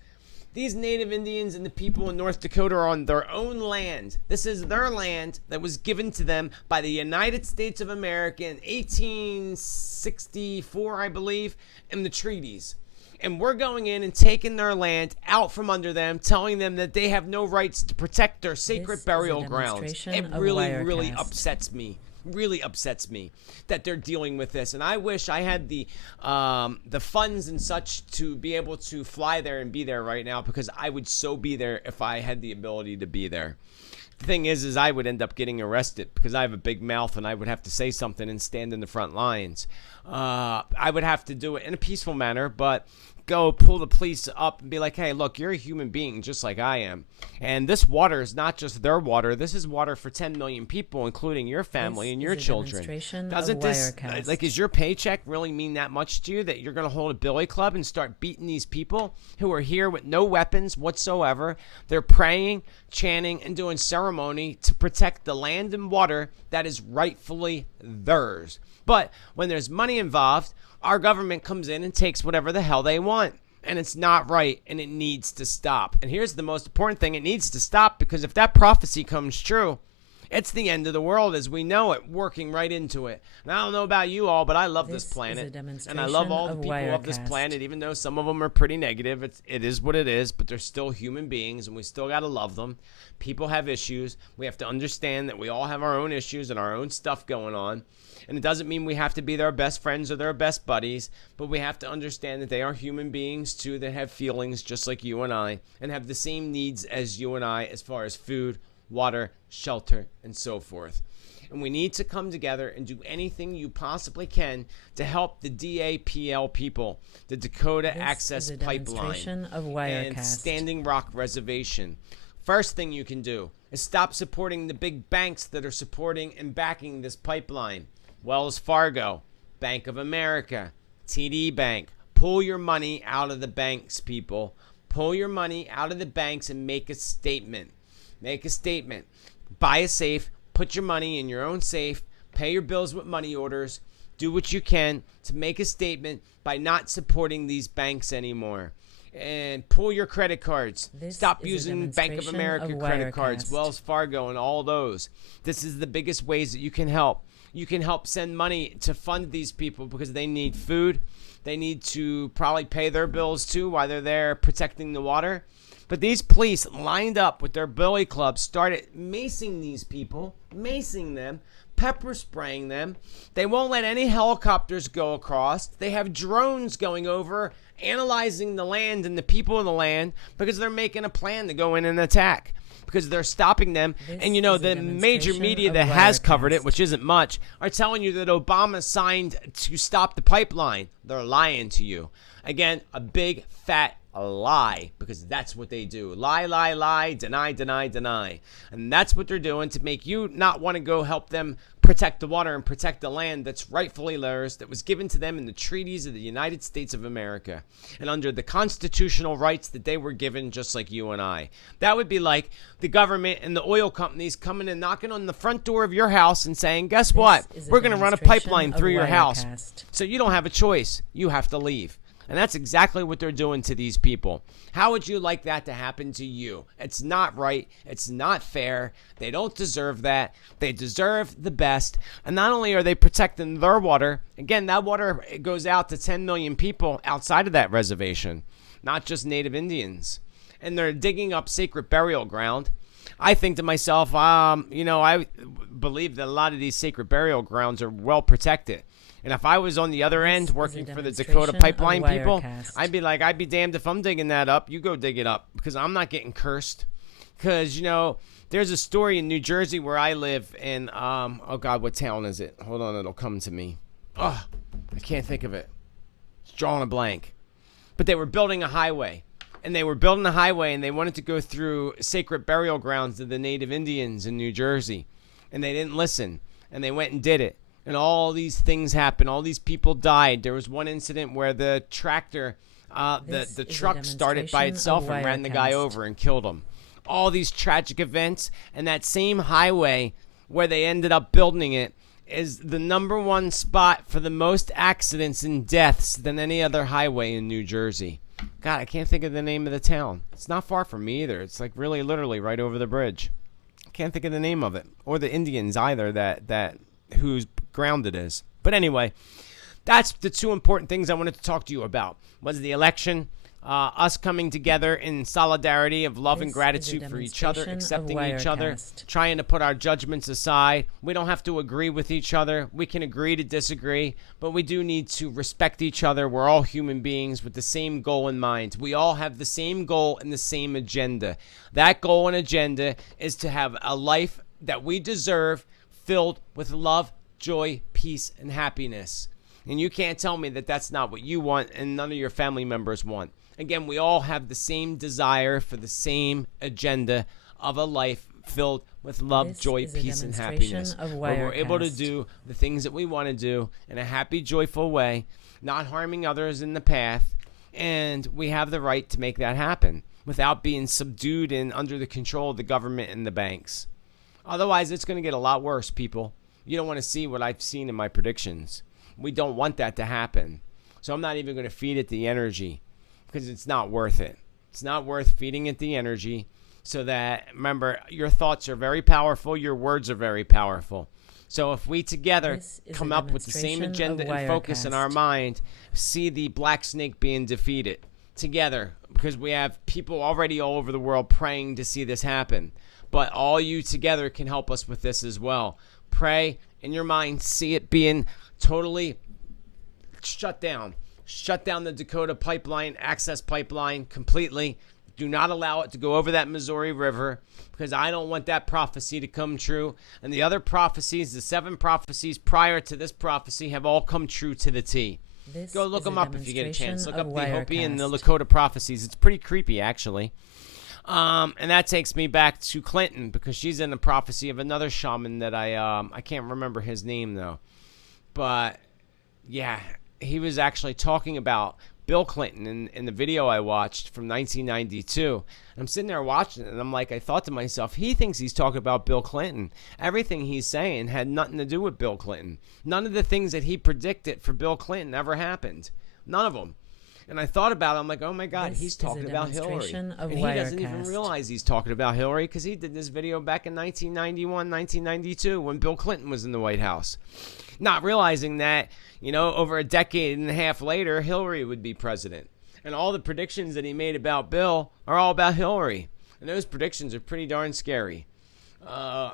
These native Indians and the people in North Dakota are on their own land. This is their land that was given to them by the United States of America in 1864, I believe, in the treaties. And we're going in and taking their land out from under them, telling them that they have no rights to protect their sacred burial grounds. It really upsets me. Really upsets me that they're dealing with this, and I wish I had the funds and such to be able to fly there and be there right now, because I would so be there if I had the ability to be there. The thing is I would end up getting arrested because I have a big mouth and I would have to say something and stand in the front lines. I would have to do it in a peaceful manner, but go pull the police up and be like, hey, look, you're a human being just like I am. And this water is not just their water. This is water for 10 million people, including your family and your children. Doesn't this, like, is your paycheck really mean that much to you that you're going to hold a billy club and start beating these people who are here with no weapons whatsoever? They're praying, chanting, and doing ceremony to protect the land and water that is rightfully theirs. But when there's money involved, our government comes in and takes whatever the hell they want. And it's not right, and it needs to stop. And here's the most important thing. It needs to stop because if that prophecy comes true, it's the end of the world as we know it, working right into it. And I don't know about you all, but I love this planet. And I love all the people of this planet, even though some of them are pretty negative. It is what it is, but they're still human beings, and we still got to love them. People have issues. We have to understand that we all have our own issues and our own stuff going on. And it doesn't mean we have to be their best friends or their best buddies, but we have to understand that they are human beings too that have feelings just like you and I, and have the same needs as you and I as far as food, water, shelter, and so forth. And we need to come together and do anything you possibly can to help the DAPL people, the Dakota Access Pipeline, and Standing Rock Reservation. First thing you can do is stop supporting the big banks that are supporting and backing this pipeline. Wells Fargo, Bank of America, TD Bank. Pull your money out of the banks, people. Pull your money out of the banks and make a statement. Make a statement. Buy a safe. Put your money in your own safe. Pay your bills with money orders. Do what you can to make a statement by not supporting these banks anymore. And pull your credit cards. Stop using Bank of America credit cards, Wells Fargo, and all those. This is the biggest ways that you can help. You can help send money to fund these people because they need food. They need to probably pay their bills too while they're there protecting the water. But these police lined up with their billy clubs, started macing these people, macing them, pepper spraying them. They won't let any helicopters go across. They have drones going over, analyzing the land and the people of the land because they're making a plan to go in and attack. Because they're stopping them. And, you know, the major media that has covered it, which isn't much, are telling you that Obama signed to stop the pipeline. They're lying to you. Again, a big, fat lie, because that's what they do. Lie, lie, lie, deny, deny, deny. And that's what they're doing to make you not want to go help them protect the water and protect the land that's rightfully theirs, that was given to them in the treaties of the United States of America and under the constitutional rights that they were given, just like you and I. That would be like the government and the oil companies coming and knocking on the front door of your house and saying, guess what? We're going to run a pipeline through your house. So you don't have a choice. You have to leave. And that's exactly what they're doing to these people. How would you like that to happen to you? It's not right. It's not fair. They don't deserve that. They deserve the best. And not only are they protecting their water, again, that water goes out to 10 million people outside of that reservation, not just Native Indians. And they're digging up sacred burial ground. I think to myself, I believe that a lot of these sacred burial grounds are well protected. And if I was on the other end working for the Dakota Pipeline people, I'd be damned if I'm digging that up. You go dig it up, because I'm not getting cursed. Because, there's a story in New Jersey where I live in, oh God, what town is it? Hold on, it'll come to me. Oh, I can't think of it. It's drawing a blank. But they were building a highway. And they wanted to go through sacred burial grounds of the Native Indians in New Jersey. And they didn't listen. And they went and did it. And all these things happened. All these people died. There was one incident where the tractor, the truck started by itself and ran the guy over and killed him. All these tragic events. And that same highway where they ended up building it is the number one spot for the most accidents and deaths than any other highway in New Jersey. God, I can't think of the name of the town. It's not far from me either. It's like really literally right over the bridge. I can't think of the name of it. Or the Indians either that whose ground it is. But anyway, that's the two important things I wanted to talk to you about. Was the election, us coming together in solidarity of love and gratitude for each other, accepting each other, trying to put our judgments aside. We don't have to agree with each other. We can agree to disagree, but we do need to respect each other. We're all human beings with the same goal in mind. We all have the same goal and the same agenda. That goal and agenda is to have a life that we deserve, filled with love, joy, peace, and happiness. And you can't tell me that that's not what you want and none of your family members want. Again, we all have the same desire for the same agenda of a life filled with love, joy, peace, and happiness. Where we're able to do the things that we want to do in a happy, joyful way, not harming others in the path. And we have the right to make that happen without being subdued and under the control of the government and the banks. Otherwise, it's going to get a lot worse, people. You don't want to see what I've seen in my predictions. We don't want that to happen. So I'm not even going to feed it the energy because it's not worth it. It's not worth feeding it the energy so that, remember, your thoughts are very powerful. Your words are very powerful. So if we together come up with the same agenda and focus in our mind, see the black snake being defeated together, because we have people already all over the world praying to see this happen. But all you together can help us with this as well. Pray in your mind, see it being totally shut down. Shut down the Dakota pipeline, access pipeline completely. Do not allow it to go over that Missouri River, because I don't want that prophecy to come true. And the other prophecies, the 7 prophecies prior to this prophecy, have all come true to the T. Go look them up if you get a chance. Look up the Hopi and the Lakota prophecies. It's pretty creepy, actually. And that takes me back to Clinton, because she's in the prophecy of another shaman that I can't remember his name though. But yeah, he was actually talking about Bill Clinton in the video I watched from 1992. And I'm sitting there watching it, and I'm like, I thought to myself, he thinks he's talking about Bill Clinton. Everything he's saying had nothing to do with Bill Clinton. None of the things that he predicted for Bill Clinton ever happened. None of them. And I thought about it. I'm like, oh my God, he's talking about Hillary. And he doesn't even realize he's talking about Hillary, because he did this video back in 1991, 1992 when Bill Clinton was in the White House. Not realizing that, over a decade and a half later, Hillary would be president. And all the predictions that he made about Bill are all about Hillary. And those predictions are pretty darn scary.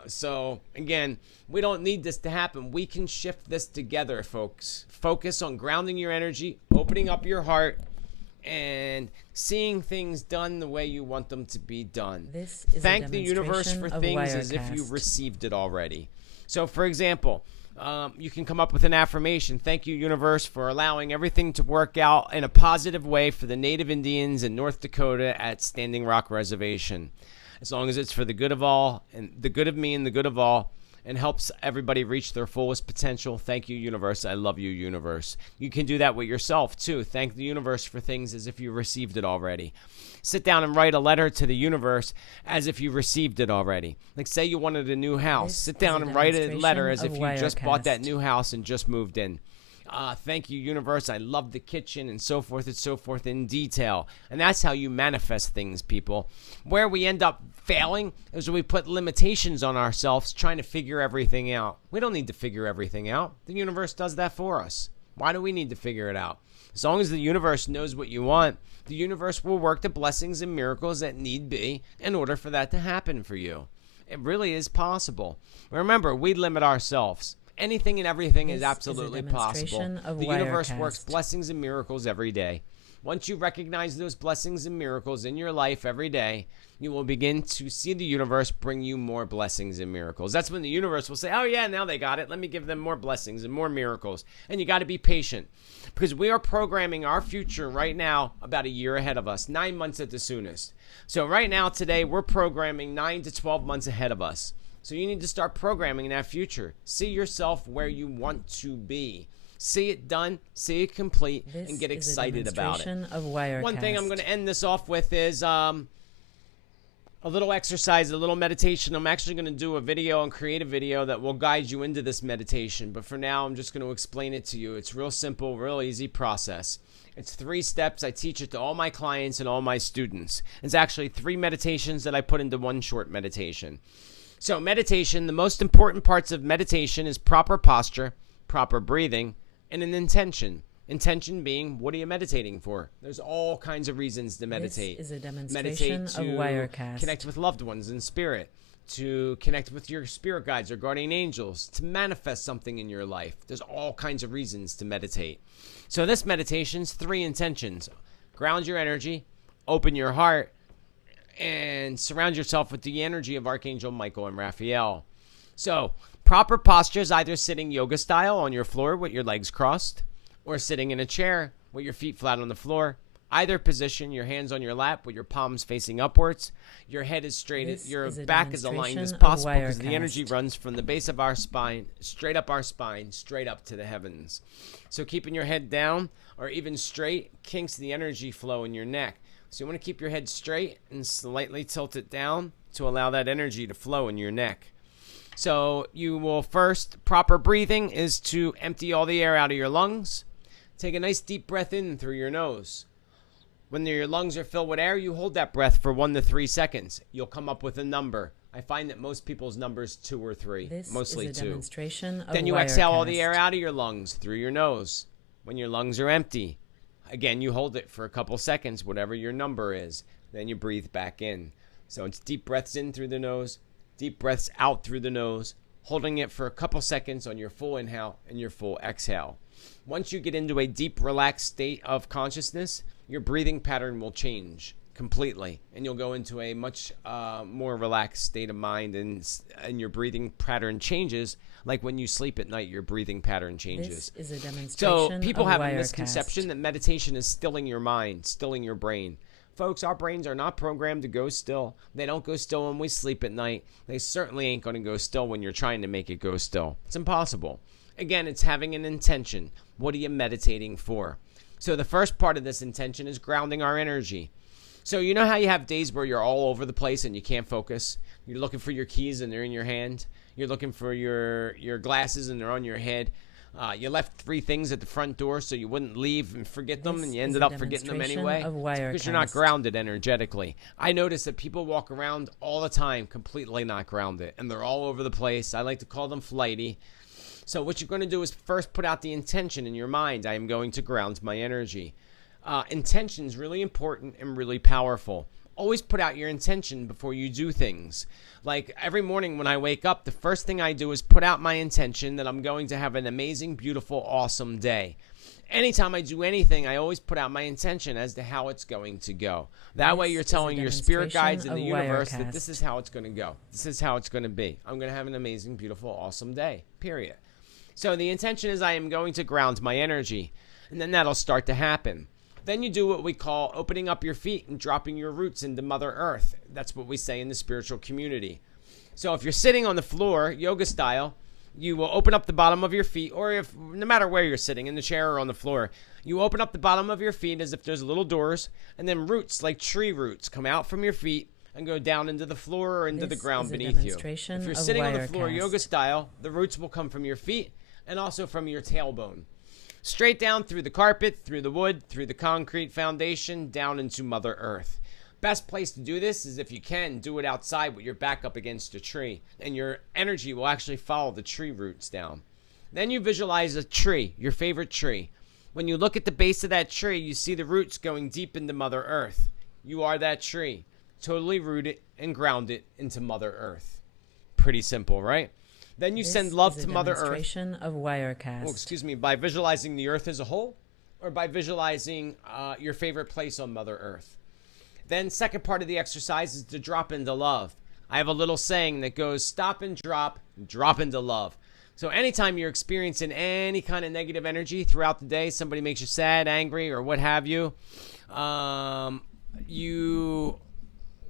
So, again, we don't need this to happen. We can shift this together, folks. Focus on grounding your energy, opening up your heart, and seeing things done the way you want them to be done. Thank the universe for things as if you received it already. So, for example, You can come up with an affirmation. Thank you, universe, for allowing everything to work out in a positive way for the Native Indians in North Dakota at Standing Rock Reservation. As long as it's for the good of all, and the good of me and the good of all, and helps everybody reach their fullest potential. Thank you, universe. I love you, universe. You can do that with yourself, too. Thank the universe for things as if you received it already. Sit down and write a letter to the universe as if you received it already. Like, say you wanted a new house. Sit down and write a letter as if you just bought that new house and just moved in. Thank you, universe. I love the kitchen, and so forth in detail. And that's how you manifest things, people. Where we end up failing is when we put limitations on ourselves trying to figure everything out. We don't need to figure everything out. The universe does that for us. Why do we need to figure it out? As long as the universe knows what you want, the universe will work the blessings and miracles that need be in order for that to happen for you. It really is possible. Remember, we limit ourselves. Anything and everything is absolutely possible. The universe works blessings and miracles every day. Once you recognize those blessings and miracles in your life every day, you will begin to see the universe bring you more blessings and miracles. That's when the universe will say, oh yeah, now they got it. Let me give them more blessings and more miracles. And you got to be patient because we are programming our future right now about a year ahead of us, 9 months at the soonest. So right now, today, we're programming 9 to 12 months ahead of us. So you need to start programming that future. See yourself where you want to be. See it done, see it complete, and get excited about it. One thing I'm going to end this off with is a little exercise, a little meditation. I'm actually going to do a video and create a video that will guide you into this meditation. But for now, I'm just going to explain it to you. It's real simple, real easy process. It's 3 steps. I teach it to all my clients and all my students. It's actually 3 meditations that I put into one short meditation. So meditation, the most important parts of meditation is proper posture, proper breathing, and an intention. Intention being, what are you meditating for? There's all kinds of reasons to meditate. This is a demonstration of Wirecast. Connect with loved ones in spirit, to connect with your spirit guides or guardian angels, to manifest something in your life. There's all kinds of reasons to meditate. So this meditation's 3 intentions. Ground your energy, open your heart, and surround yourself with the energy of Archangel Michael and Raphael. So, proper posture is either sitting yoga style on your floor with your legs crossed, or sitting in a chair with your feet flat on the floor. Either position, your hands on your lap with your palms facing upwards. Your head is straight, your back is aligned as possible because the energy runs from the base of our spine, straight up our spine, straight up to the heavens. So keeping your head down or even straight kinks the energy flow in your neck. So you want to keep your head straight and slightly tilt it down to allow that energy to flow in your neck. So you will first, proper breathing is to empty all the air out of your lungs. Take a nice deep breath in through your nose. When your lungs are filled with air, you hold that breath for 1 to 3 seconds. You'll come up with a number. I find that most people's number's 2 or 3, mostly 2. This is a demonstration of Then you exhale all the air out of your lungs through your nose. When your lungs are empty, again, you hold it for a couple seconds, whatever your number is. Then you breathe back in. So it's deep breaths in through the nose, deep breaths out through the nose, holding it for a couple seconds on your full inhale and your full exhale. Once you get into a deep, relaxed state of consciousness, your breathing pattern will change completely, and you'll go into a much more relaxed state of mind, and your breathing pattern changes. Like when you sleep at night, your breathing pattern changes. This is a demonstration So people of have a Wirecast. misconception that meditation is stilling your mind, stilling your brain. Folks, our brains are not programmed to go still. They don't go still when we sleep at night. They certainly ain't going to go still when you're trying to make it go still. It's impossible. Again, it's having an intention. What are you meditating for? So the first part of this intention is grounding our energy. So you know how you have days where you're all over the place and you can't focus? You're looking for your keys and they're in your hand. You're looking for your glasses and they're on your head. You left 3 things at the front door so you wouldn't leave and forget them, and you ended up forgetting them anyway because you're not grounded energetically. I notice that people walk around all the time completely not grounded, and they're all over the place. I like to call them flighty. So what you're going to do is first put out the intention in your mind. I am going to ground my energy. Intention is really important and really powerful. Always put out your intention before you do things. Like every morning when I wake up, the first thing I do is put out my intention that I'm going to have an amazing, beautiful, awesome day. Anytime I do anything, I always put out my intention as to how it's going to go. That way you're telling your spirit guides in the universe that this is how it's going to go. This is how it's going to be. I'm going to have an amazing, beautiful, awesome day, period. So the intention is I am going to ground my energy, and then that'll start to happen. Then you do what we call opening up your feet and dropping your roots into Mother Earth. That's what we say in the spiritual community. So if you're sitting on the floor, yoga style, you will open up the bottom of your feet, or if no matter where you're sitting, in the chair or on the floor, you open up the bottom of your feet as if there's little doors, and then roots like tree roots come out from your feet and go down into the floor or into the ground beneath you. If you're sitting on the floor yoga style, the roots will come from your feet and also from your tailbone. Straight down through the carpet, through the wood, through the concrete foundation, down into Mother Earth. Best place to do this is if you can, do it outside with your back up against a tree, and your energy will actually follow the tree roots down. Then you visualize a tree, your favorite tree. When you look at the base of that tree, you see the roots going deep into Mother Earth. You are that tree, totally rooted and grounded into Mother Earth. Pretty simple, right? Then you send love to Mother Earth. Of Wirecast. By visualizing the Earth as a whole, or by visualizing your favorite place on Mother Earth. Then second part of the exercise is to drop into love. I have a little saying that goes, stop and drop into love. So anytime you're experiencing any kind of negative energy throughout the day, somebody makes you sad, angry, or what have you, you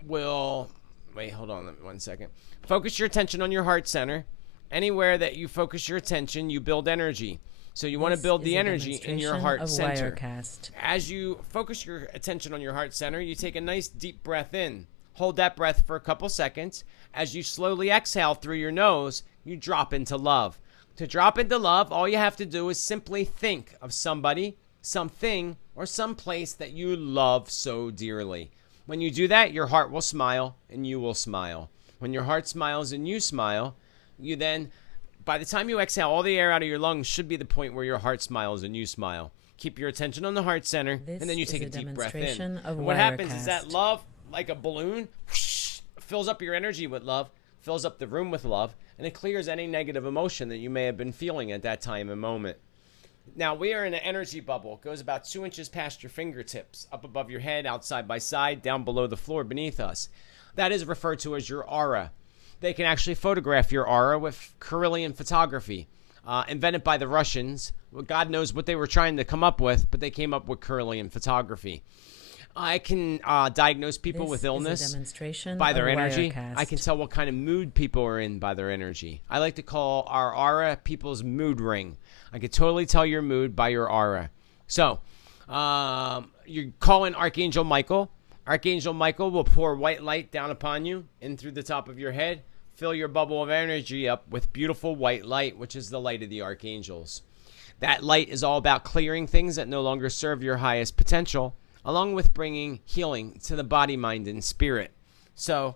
will, wait, hold on 1 second. Focus your attention on your heart center. Anywhere that you focus your attention, you build energy. So you want to build the energy in your heart center. Wirecast. As you focus your attention on your heart center, you take a nice deep breath in. Hold that breath for a couple seconds. As you slowly exhale through your nose, you drop into love. To drop into love, all you have to do is simply think of somebody, something, or some place that you love so dearly. When you do that, your heart will smile and you will smile. When your heart smiles and you smile, you then, by the time you exhale, all the air out of your lungs should be the point where your heart smiles and you smile. Keep your attention on the heart center, and then you take a deep breath in. And what happens is that love, like a balloon, whoosh, fills up your energy with love, fills up the room with love, and it clears any negative emotion that you may have been feeling at that time and moment. Now, we are in an energy bubble. It goes about 2 inches past your fingertips, up above your head, out side by side, down below the floor beneath us. That is referred to as your aura. They can actually photograph your aura with Carillion photography, invented by the Russians. Well, God knows what they were trying to come up with, but they came up with Carillion photography. I can diagnose people with illness by their energy. I can tell what kind of mood people are in by their energy. I like to call our aura people's mood ring. I can totally tell your mood by your aura. So, you call in Archangel Michael. Archangel Michael will pour white light down upon you, in through the top of your head. Fill your bubble of energy up with beautiful white light, which is the light of the archangels. That light is all about clearing things that no longer serve your highest potential, along with bringing healing to the body, mind, and spirit. So,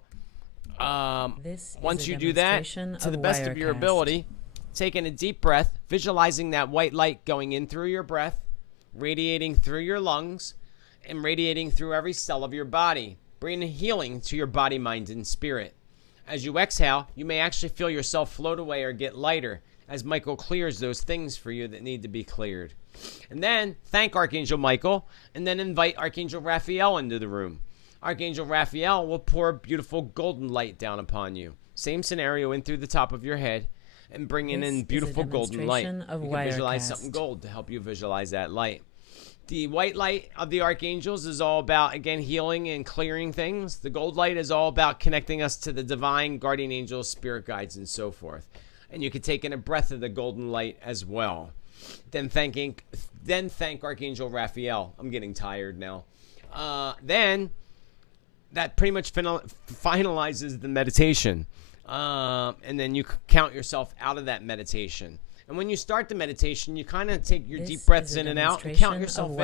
once you do that, to the best of your ability, taking a deep breath, visualizing that white light going in through your breath, radiating through your lungs, and radiating through every cell of your body, bringing healing to your body, mind, and spirit. As you exhale, you may actually feel yourself float away or get lighter as Michael clears those things for you that need to be cleared. And then thank Archangel Michael, and then invite Archangel Raphael into the room. Archangel Raphael will pour beautiful golden light down upon you. Same scenario, in through the top of your head, and bringing in beautiful golden light. You can visualize something gold to help you visualize that light. The white light of the archangels is all about, again, healing and clearing things. The gold light is all about connecting us to the divine guardian angels, spirit guides, and so forth. And you can take in a breath of the golden light as well. Then thank Archangel Raphael. I'm getting tired now. Then that pretty much finalizes the meditation. And then you count yourself out of that meditation. And when you start the meditation, you kind of take your deep breaths in and out and count yourself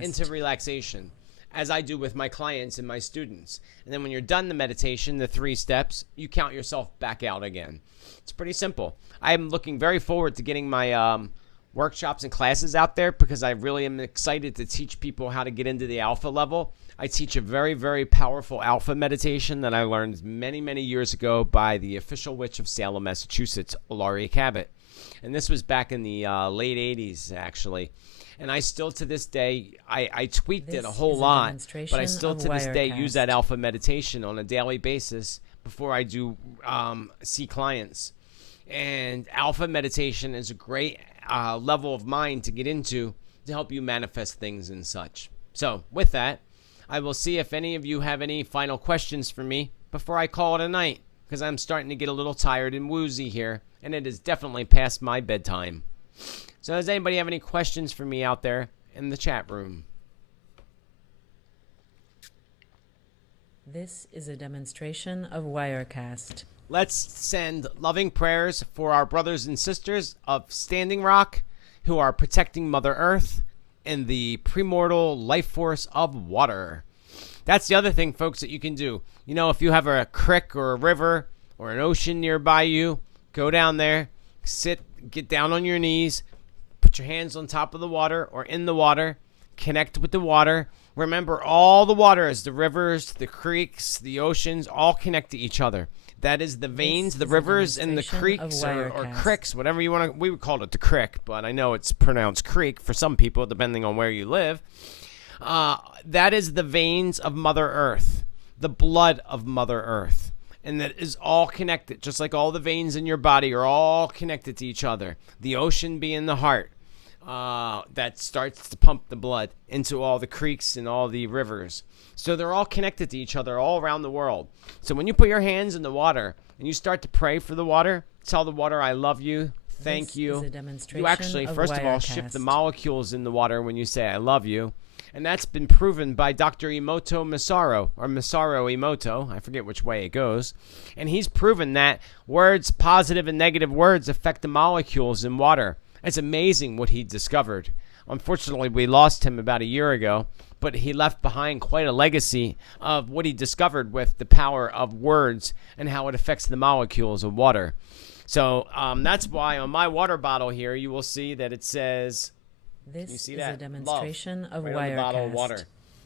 into relaxation, as I do with my clients and my students. And then when you're done the meditation, the 3 steps, you count yourself back out again. It's pretty simple. I'm looking very forward to getting my workshops and classes out there, because I really am excited to teach people how to get into the alpha level. I teach a very, very powerful alpha meditation that I learned many, many years ago by the official witch of Salem, Massachusetts, Laurie Cabot. And this was back in the late 80s, actually. And I still, to this day, I tweaked it a whole lot, but I still, to this day, use that alpha meditation on a daily basis before I do see clients. And alpha meditation is a great level of mind to get into to help you manifest things and such. So with that, I will see if any of you have any final questions for me before I call it a night, because I'm starting to get a little tired and woozy here, and it is definitely past my bedtime. So does anybody have any questions for me out there in the chat room? This is a demonstration of Wirecast. Let's send loving prayers for our brothers and sisters of Standing Rock who are protecting Mother Earth and the primordial life force of water. That's the other thing, folks, that you can do. You know, if you have a creek or a river or an ocean nearby you, go down there, sit, get down on your knees, put your hands on top of the water or in the water, connect with the water. Remember, all the waters, the rivers, the creeks, the oceans, all connect to each other. That is the veins, the rivers, and the creeks or cricks, whatever you want to. We would call it the crick, but I know it's pronounced creek for some people, depending on where you live. That is the veins of Mother Earth, the blood of Mother Earth. And that is all connected, just like all the veins in your body are all connected to each other. The ocean being the heart. That starts to pump the blood into all the creeks and all the rivers. So they're all connected to each other all around the world. So when you put your hands in the water and you start to pray for the water, tell the water, I love you, thank you. This is a demonstration You actually, of first of all, Wirecast. shift the molecules in the water when you say, I love you. And that's been proven by Dr. Emoto Masaru, or Masaru Emoto. I forget which way it goes. And he's proven that words, positive and negative words, affect the molecules in water. It's amazing what he discovered. Unfortunately, we lost him about a year ago, but he left behind quite a legacy of what he discovered with the power of words and how it affects the molecules of water. So that's why on my water bottle here, you will see that it says, This you see is that? a demonstration Love, of right Wirecast. on the bottle of water.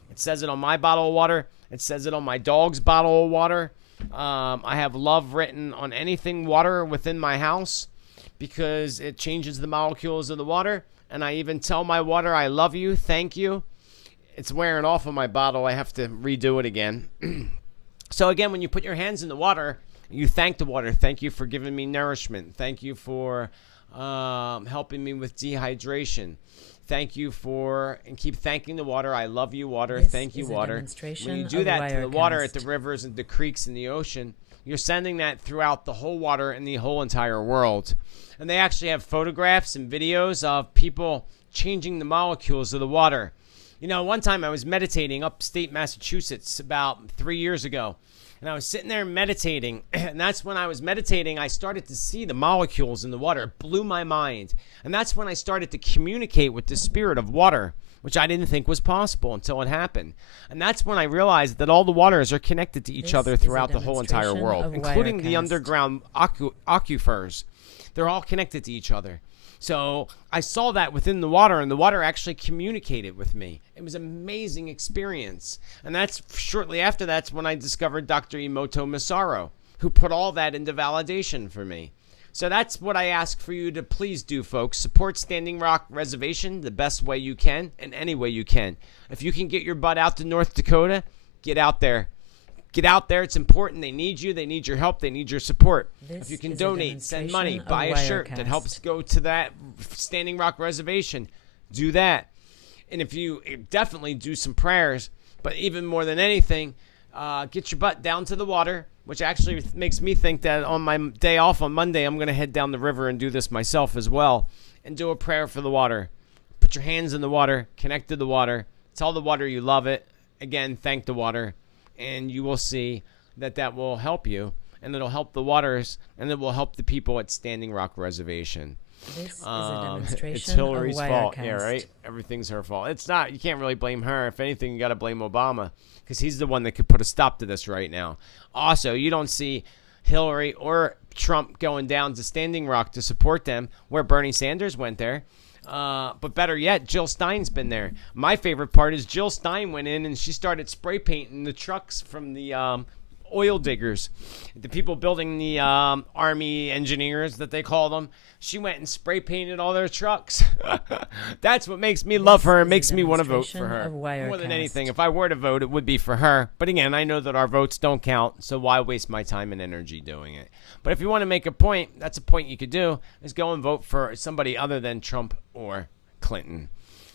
It says it on my bottle of water. It says it on my dog's bottle of water. I have love written on anything water within my house, because it changes the molecules of the water. And I even tell my water, I love you, thank you. It's wearing off of my bottle. I have to redo it again. So again, when you put your hands in the water, you thank the water. Thank you for giving me nourishment. Thank you for helping me with dehydration. Thank you for, and keep thanking the water. I love you, water. This Thank you, is a water. demonstration When you do of that to the water at Wirecast. the rivers and the creeks and the ocean, you're sending that throughout the whole water in the whole entire world. And they actually have photographs and videos of people changing the molecules of the water. You know, one time I was meditating upstate Massachusetts about 3 years ago. And I was sitting there meditating. And that's when I was meditating, I started to see the molecules in the water. It blew my mind. And that's when I started to communicate with the spirit of water, which I didn't think was possible until it happened. And that's when I realized that all the waters are connected to each This other is a throughout the whole entire demonstration world, of including the Wirecast. underground aquifers. They're all connected to each other. So I saw that within the water, and the water actually communicated with me. It was an amazing experience. And that's shortly after that's when I discovered Dr. Emoto Masaru, who put all that into validation for me. So that's what I ask for you to please do, folks. Support Standing Rock Reservation the best way you can and any way you can. If you can get your butt out to North Dakota, get out there. Get out there. It's important. They need you. They need your help. They need your support. This If you can is a donate, send money, demonstration buy of a shirt that Wirecast. helps go to that Standing Rock Reservation, do that. And if you definitely do some prayers, but even more than anything, get your butt down to the water, which actually makes me think that on my day off on Monday, I'm going to head down the river and do this myself as well and do a prayer for the water. Put your hands in the water, connect to the water, tell the water you love it. Again, thank the water, and you will see that that will help you, and it'll help the waters, and it will help the people at Standing Rock Reservation. This is a demonstration It's Hillary's of fault. Wirecast. Yeah, right? Everything's her fault. It's not. You can't really blame her. If anything, you got to blame Obama, because he's the one that could put a stop to this right now. Also, you don't see Hillary or Trump going down to Standing Rock to support them, where Bernie Sanders went there. But better yet, Jill Stein's been there. My favorite part is Jill Stein went in and she started spray painting the trucks from the oil diggers, the people building the army engineers that they call them. She went and spray painted all their trucks. That's what makes me love her and makes me want to vote for her. More than anything, if I were to vote, it would be for her. But again, I know that our votes don't count, so why waste my time and energy doing it? But if you want to make a point, that's a point you could do, is go and vote for somebody other than Trump or Clinton.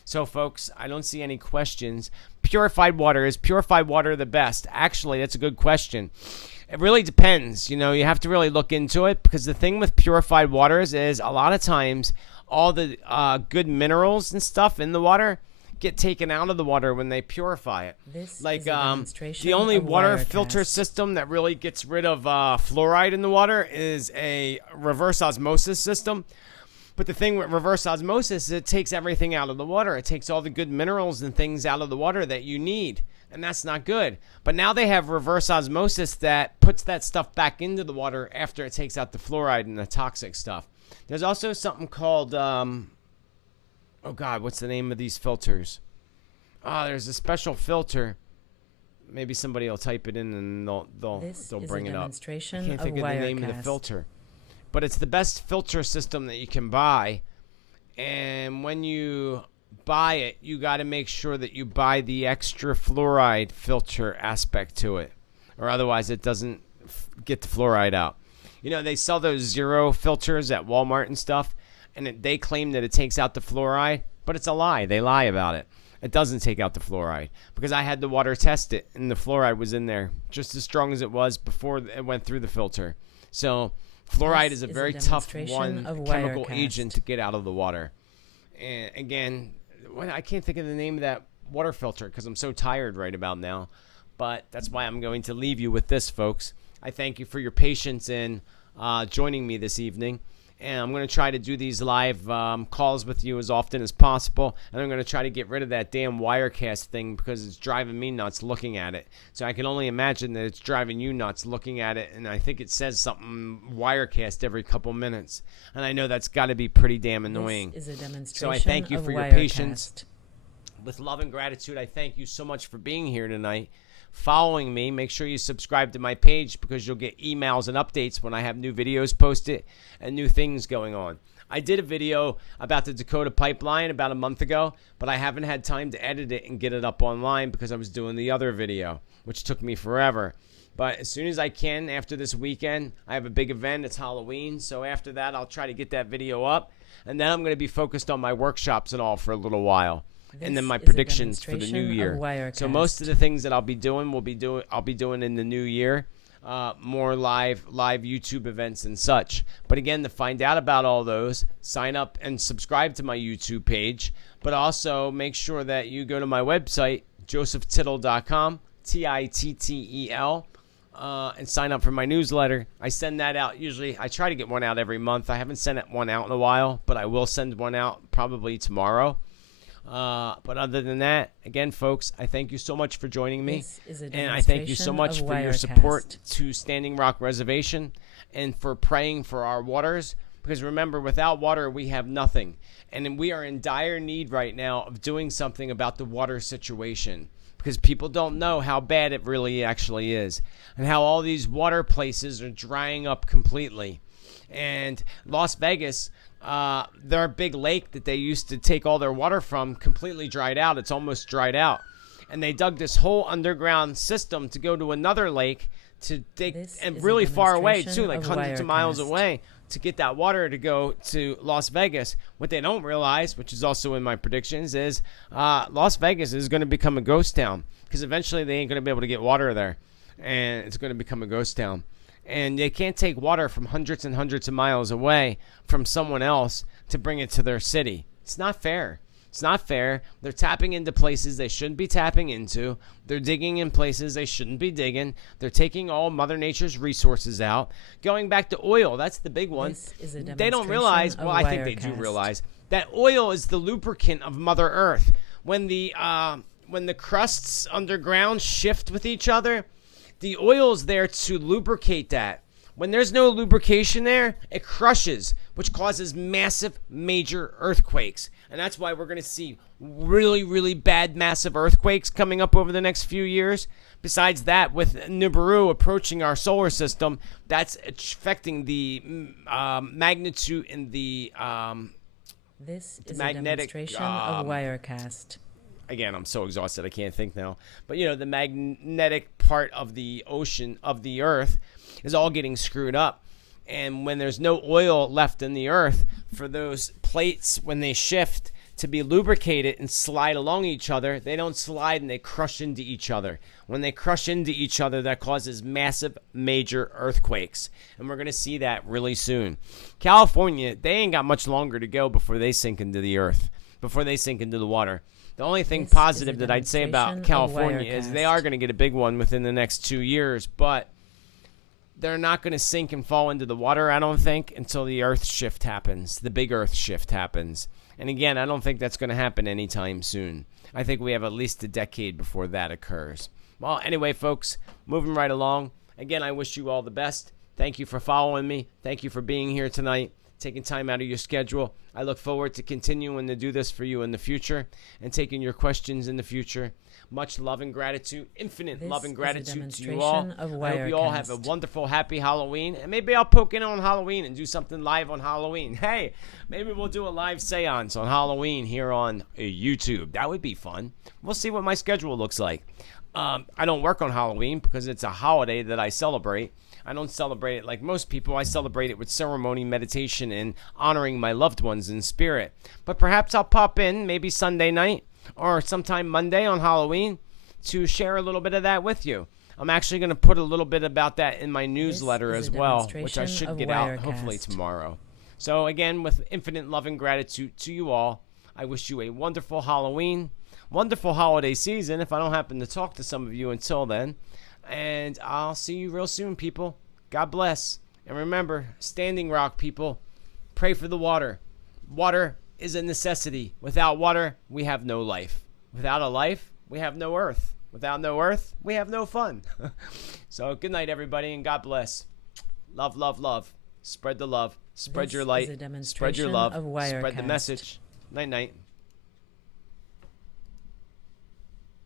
So, folks, I don't see any questions. Purified water. Is purified water the best? Actually, that's a good question. It really depends. You have to really look into it, because the thing with purified waters is a lot of times all the good minerals and stuff in the water get taken out of the water when they purify it. The only water filter system that really gets rid of fluoride in the water is a reverse osmosis system. But the thing with reverse osmosis is it takes everything out of the water. It takes all the good minerals and things out of the water that you need. And that's not good. But now they have reverse osmosis that puts that stuff back into the water after it takes out the fluoride and the toxic stuff. There's also something called, what's the name of these filters? There's a special filter. Maybe somebody will type it in and they'll bring it up. I can't think of the name of the filter. But it's the best filter system that you can buy. And when you buy it, you got to make sure that you buy the extra fluoride filter aspect to it, or otherwise it doesn't get the fluoride out. They sell those zero filters at Walmart and stuff, and they claim that it takes out the fluoride, but it's a lie. They lie about it. It doesn't take out the fluoride, because I had the water test it, and the fluoride was in there just as strong as it was before it went through the filter. So fluoride is a very tough chemical agent to get out of the water. And again, I can't think of the name of that water filter because I'm so tired right about now. But that's why I'm going to leave you with this, folks. I thank you for your patience in joining me this evening. And I'm going to try to do these live calls with you as often as possible. And I'm going to try to get rid of that damn Wirecast thing because it's driving me nuts looking at it. So I can only imagine that it's driving you nuts looking at it. And I think it says something Wirecast every couple minutes. And I know that's got to be pretty damn annoying. This is a demonstration so I thank you for your Wirecast. Patience. With love and gratitude, I thank you so much for being here tonight. Following me, make sure you subscribe to my page because you'll get emails and updates when I have new videos posted and new things going on. I did a video about the Dakota pipeline about a month ago, but I haven't had time to edit it and get it up online because I was doing the other video, which took me forever. But as soon as I can, after this weekend, I have a big event. It's Halloween. So after that, I'll try to get that video up. And then I'm going to be focused on my workshops and all for a litve while. And then my predictions for the new year. So most of the things that I'll be doing I'll be doing in the new year, more live YouTube events and such. But again, to find out about all those, sign up and subscribe to my YouTube page. But also make sure that you go to my website, josephtittel.com, Tittel, and sign up for my newsletter. I send that out usually. I try to get one out every month. I haven't sent one out in a while, but I will send one out probably tomorrow. But other than that, again, folks, I thank you so much for joining me. And I thank you so much for your support to Standing Rock Reservation and for praying for our waters. Because remember, without water, we have nothing. And we are in dire need right now of doing something about the water situation. Because people don't know how bad it really actually is. And how all these water places are drying up completely. And Las Vegas, their big lake that they used to take all their water from completely dried out. It's almost dried out. And they dug this whole underground system to go to another lake to dig, and really far away too, like hundreds of miles away, to get that water to go to Las Vegas. What they don't realize, which is also in my predictions, is Las Vegas is going to become a ghost town because eventually they ain't going to be able to get water there. And it's going to become a ghost town. And they can't take water from hundreds and hundreds of miles away from someone else to bring it to their city. It's not fair. It's not fair. They're tapping into places they shouldn't be tapping into. They're digging in places they shouldn't be digging. They're taking all Mother Nature's resources out. Going back to oil, that's the big one. They don't realize, well, I think they do realize, that oil is the lubricant of Mother Earth. When the crusts underground shift with each other, the oil is there to lubricate that. When there's no lubrication there, it crushes, which causes massive, major earthquakes. And that's why we're going to see really, really bad, massive earthquakes coming up over the next few years, Besides that, with Nibiru approaching our solar system, that's affecting the magnitude in the This is magnetic, a demonstration of Wirecast. again, I'm so exhausted I can't think now. But the magnetic part of the ocean of the Earth is all getting screwed up. And when there's no oil left in the Earth for those plates, when they shift to be lubricated and slide along each other, they don't slide and they crush into each other. When they crush into each other, that causes massive, major earthquakes. And we're going to see that really soon. California, they ain't got much longer to go before they sink into the earth, before they sink into the water. The only thing positive that I'd say about California is they are going to get a big one within the next 2 years, but they're not going to sink and fall into the water, I don't think, until the earth shift happens, the big earth shift happens. And again, I don't think that's going to happen anytime soon. I think we have at least a decade before that occurs. Well, anyway, folks, moving right along. Again, I wish you all the best. Thank you for following me. Thank you for being here tonight, taking time out of your schedule. I look forward to continuing to do this for you in the future and taking your questions in the future. Much love and gratitude, infinite love and gratitude to you all. I hope you all have a wonderful, happy Halloween. And maybe I'll poke in on Halloween and do something live on Halloween. Hey, maybe we'll do a live seance on Halloween here on YouTube. That would be fun. We'll see what my schedule looks like. I don't work on Halloween because it's a holiday that I celebrate. I don't celebrate it like most people. I celebrate it with ceremony, meditation, and honoring my loved ones in spirit. But perhaps I'll pop in maybe Sunday night or sometime Monday on Halloween to share a little bit of that with you. I'm actually going to put a little bit about that in my newsletter as well, which I should get out hopefully tomorrow. So again, with infinite love and gratitude to you all, I wish you a wonderful Halloween, wonderful holiday season if I don't happen to talk to some of you until then. And I'll see you real soon, people. God bless. And remember, Standing Rock, people, pray for the water. Water is a necessity. Without water, we have no life. Without a life, we have no earth. Without no earth, we have no fun. So good night, everybody, and God bless. Love, love, love. Spread the love. Spread your light. Spread your love. Spread the message. Night, night.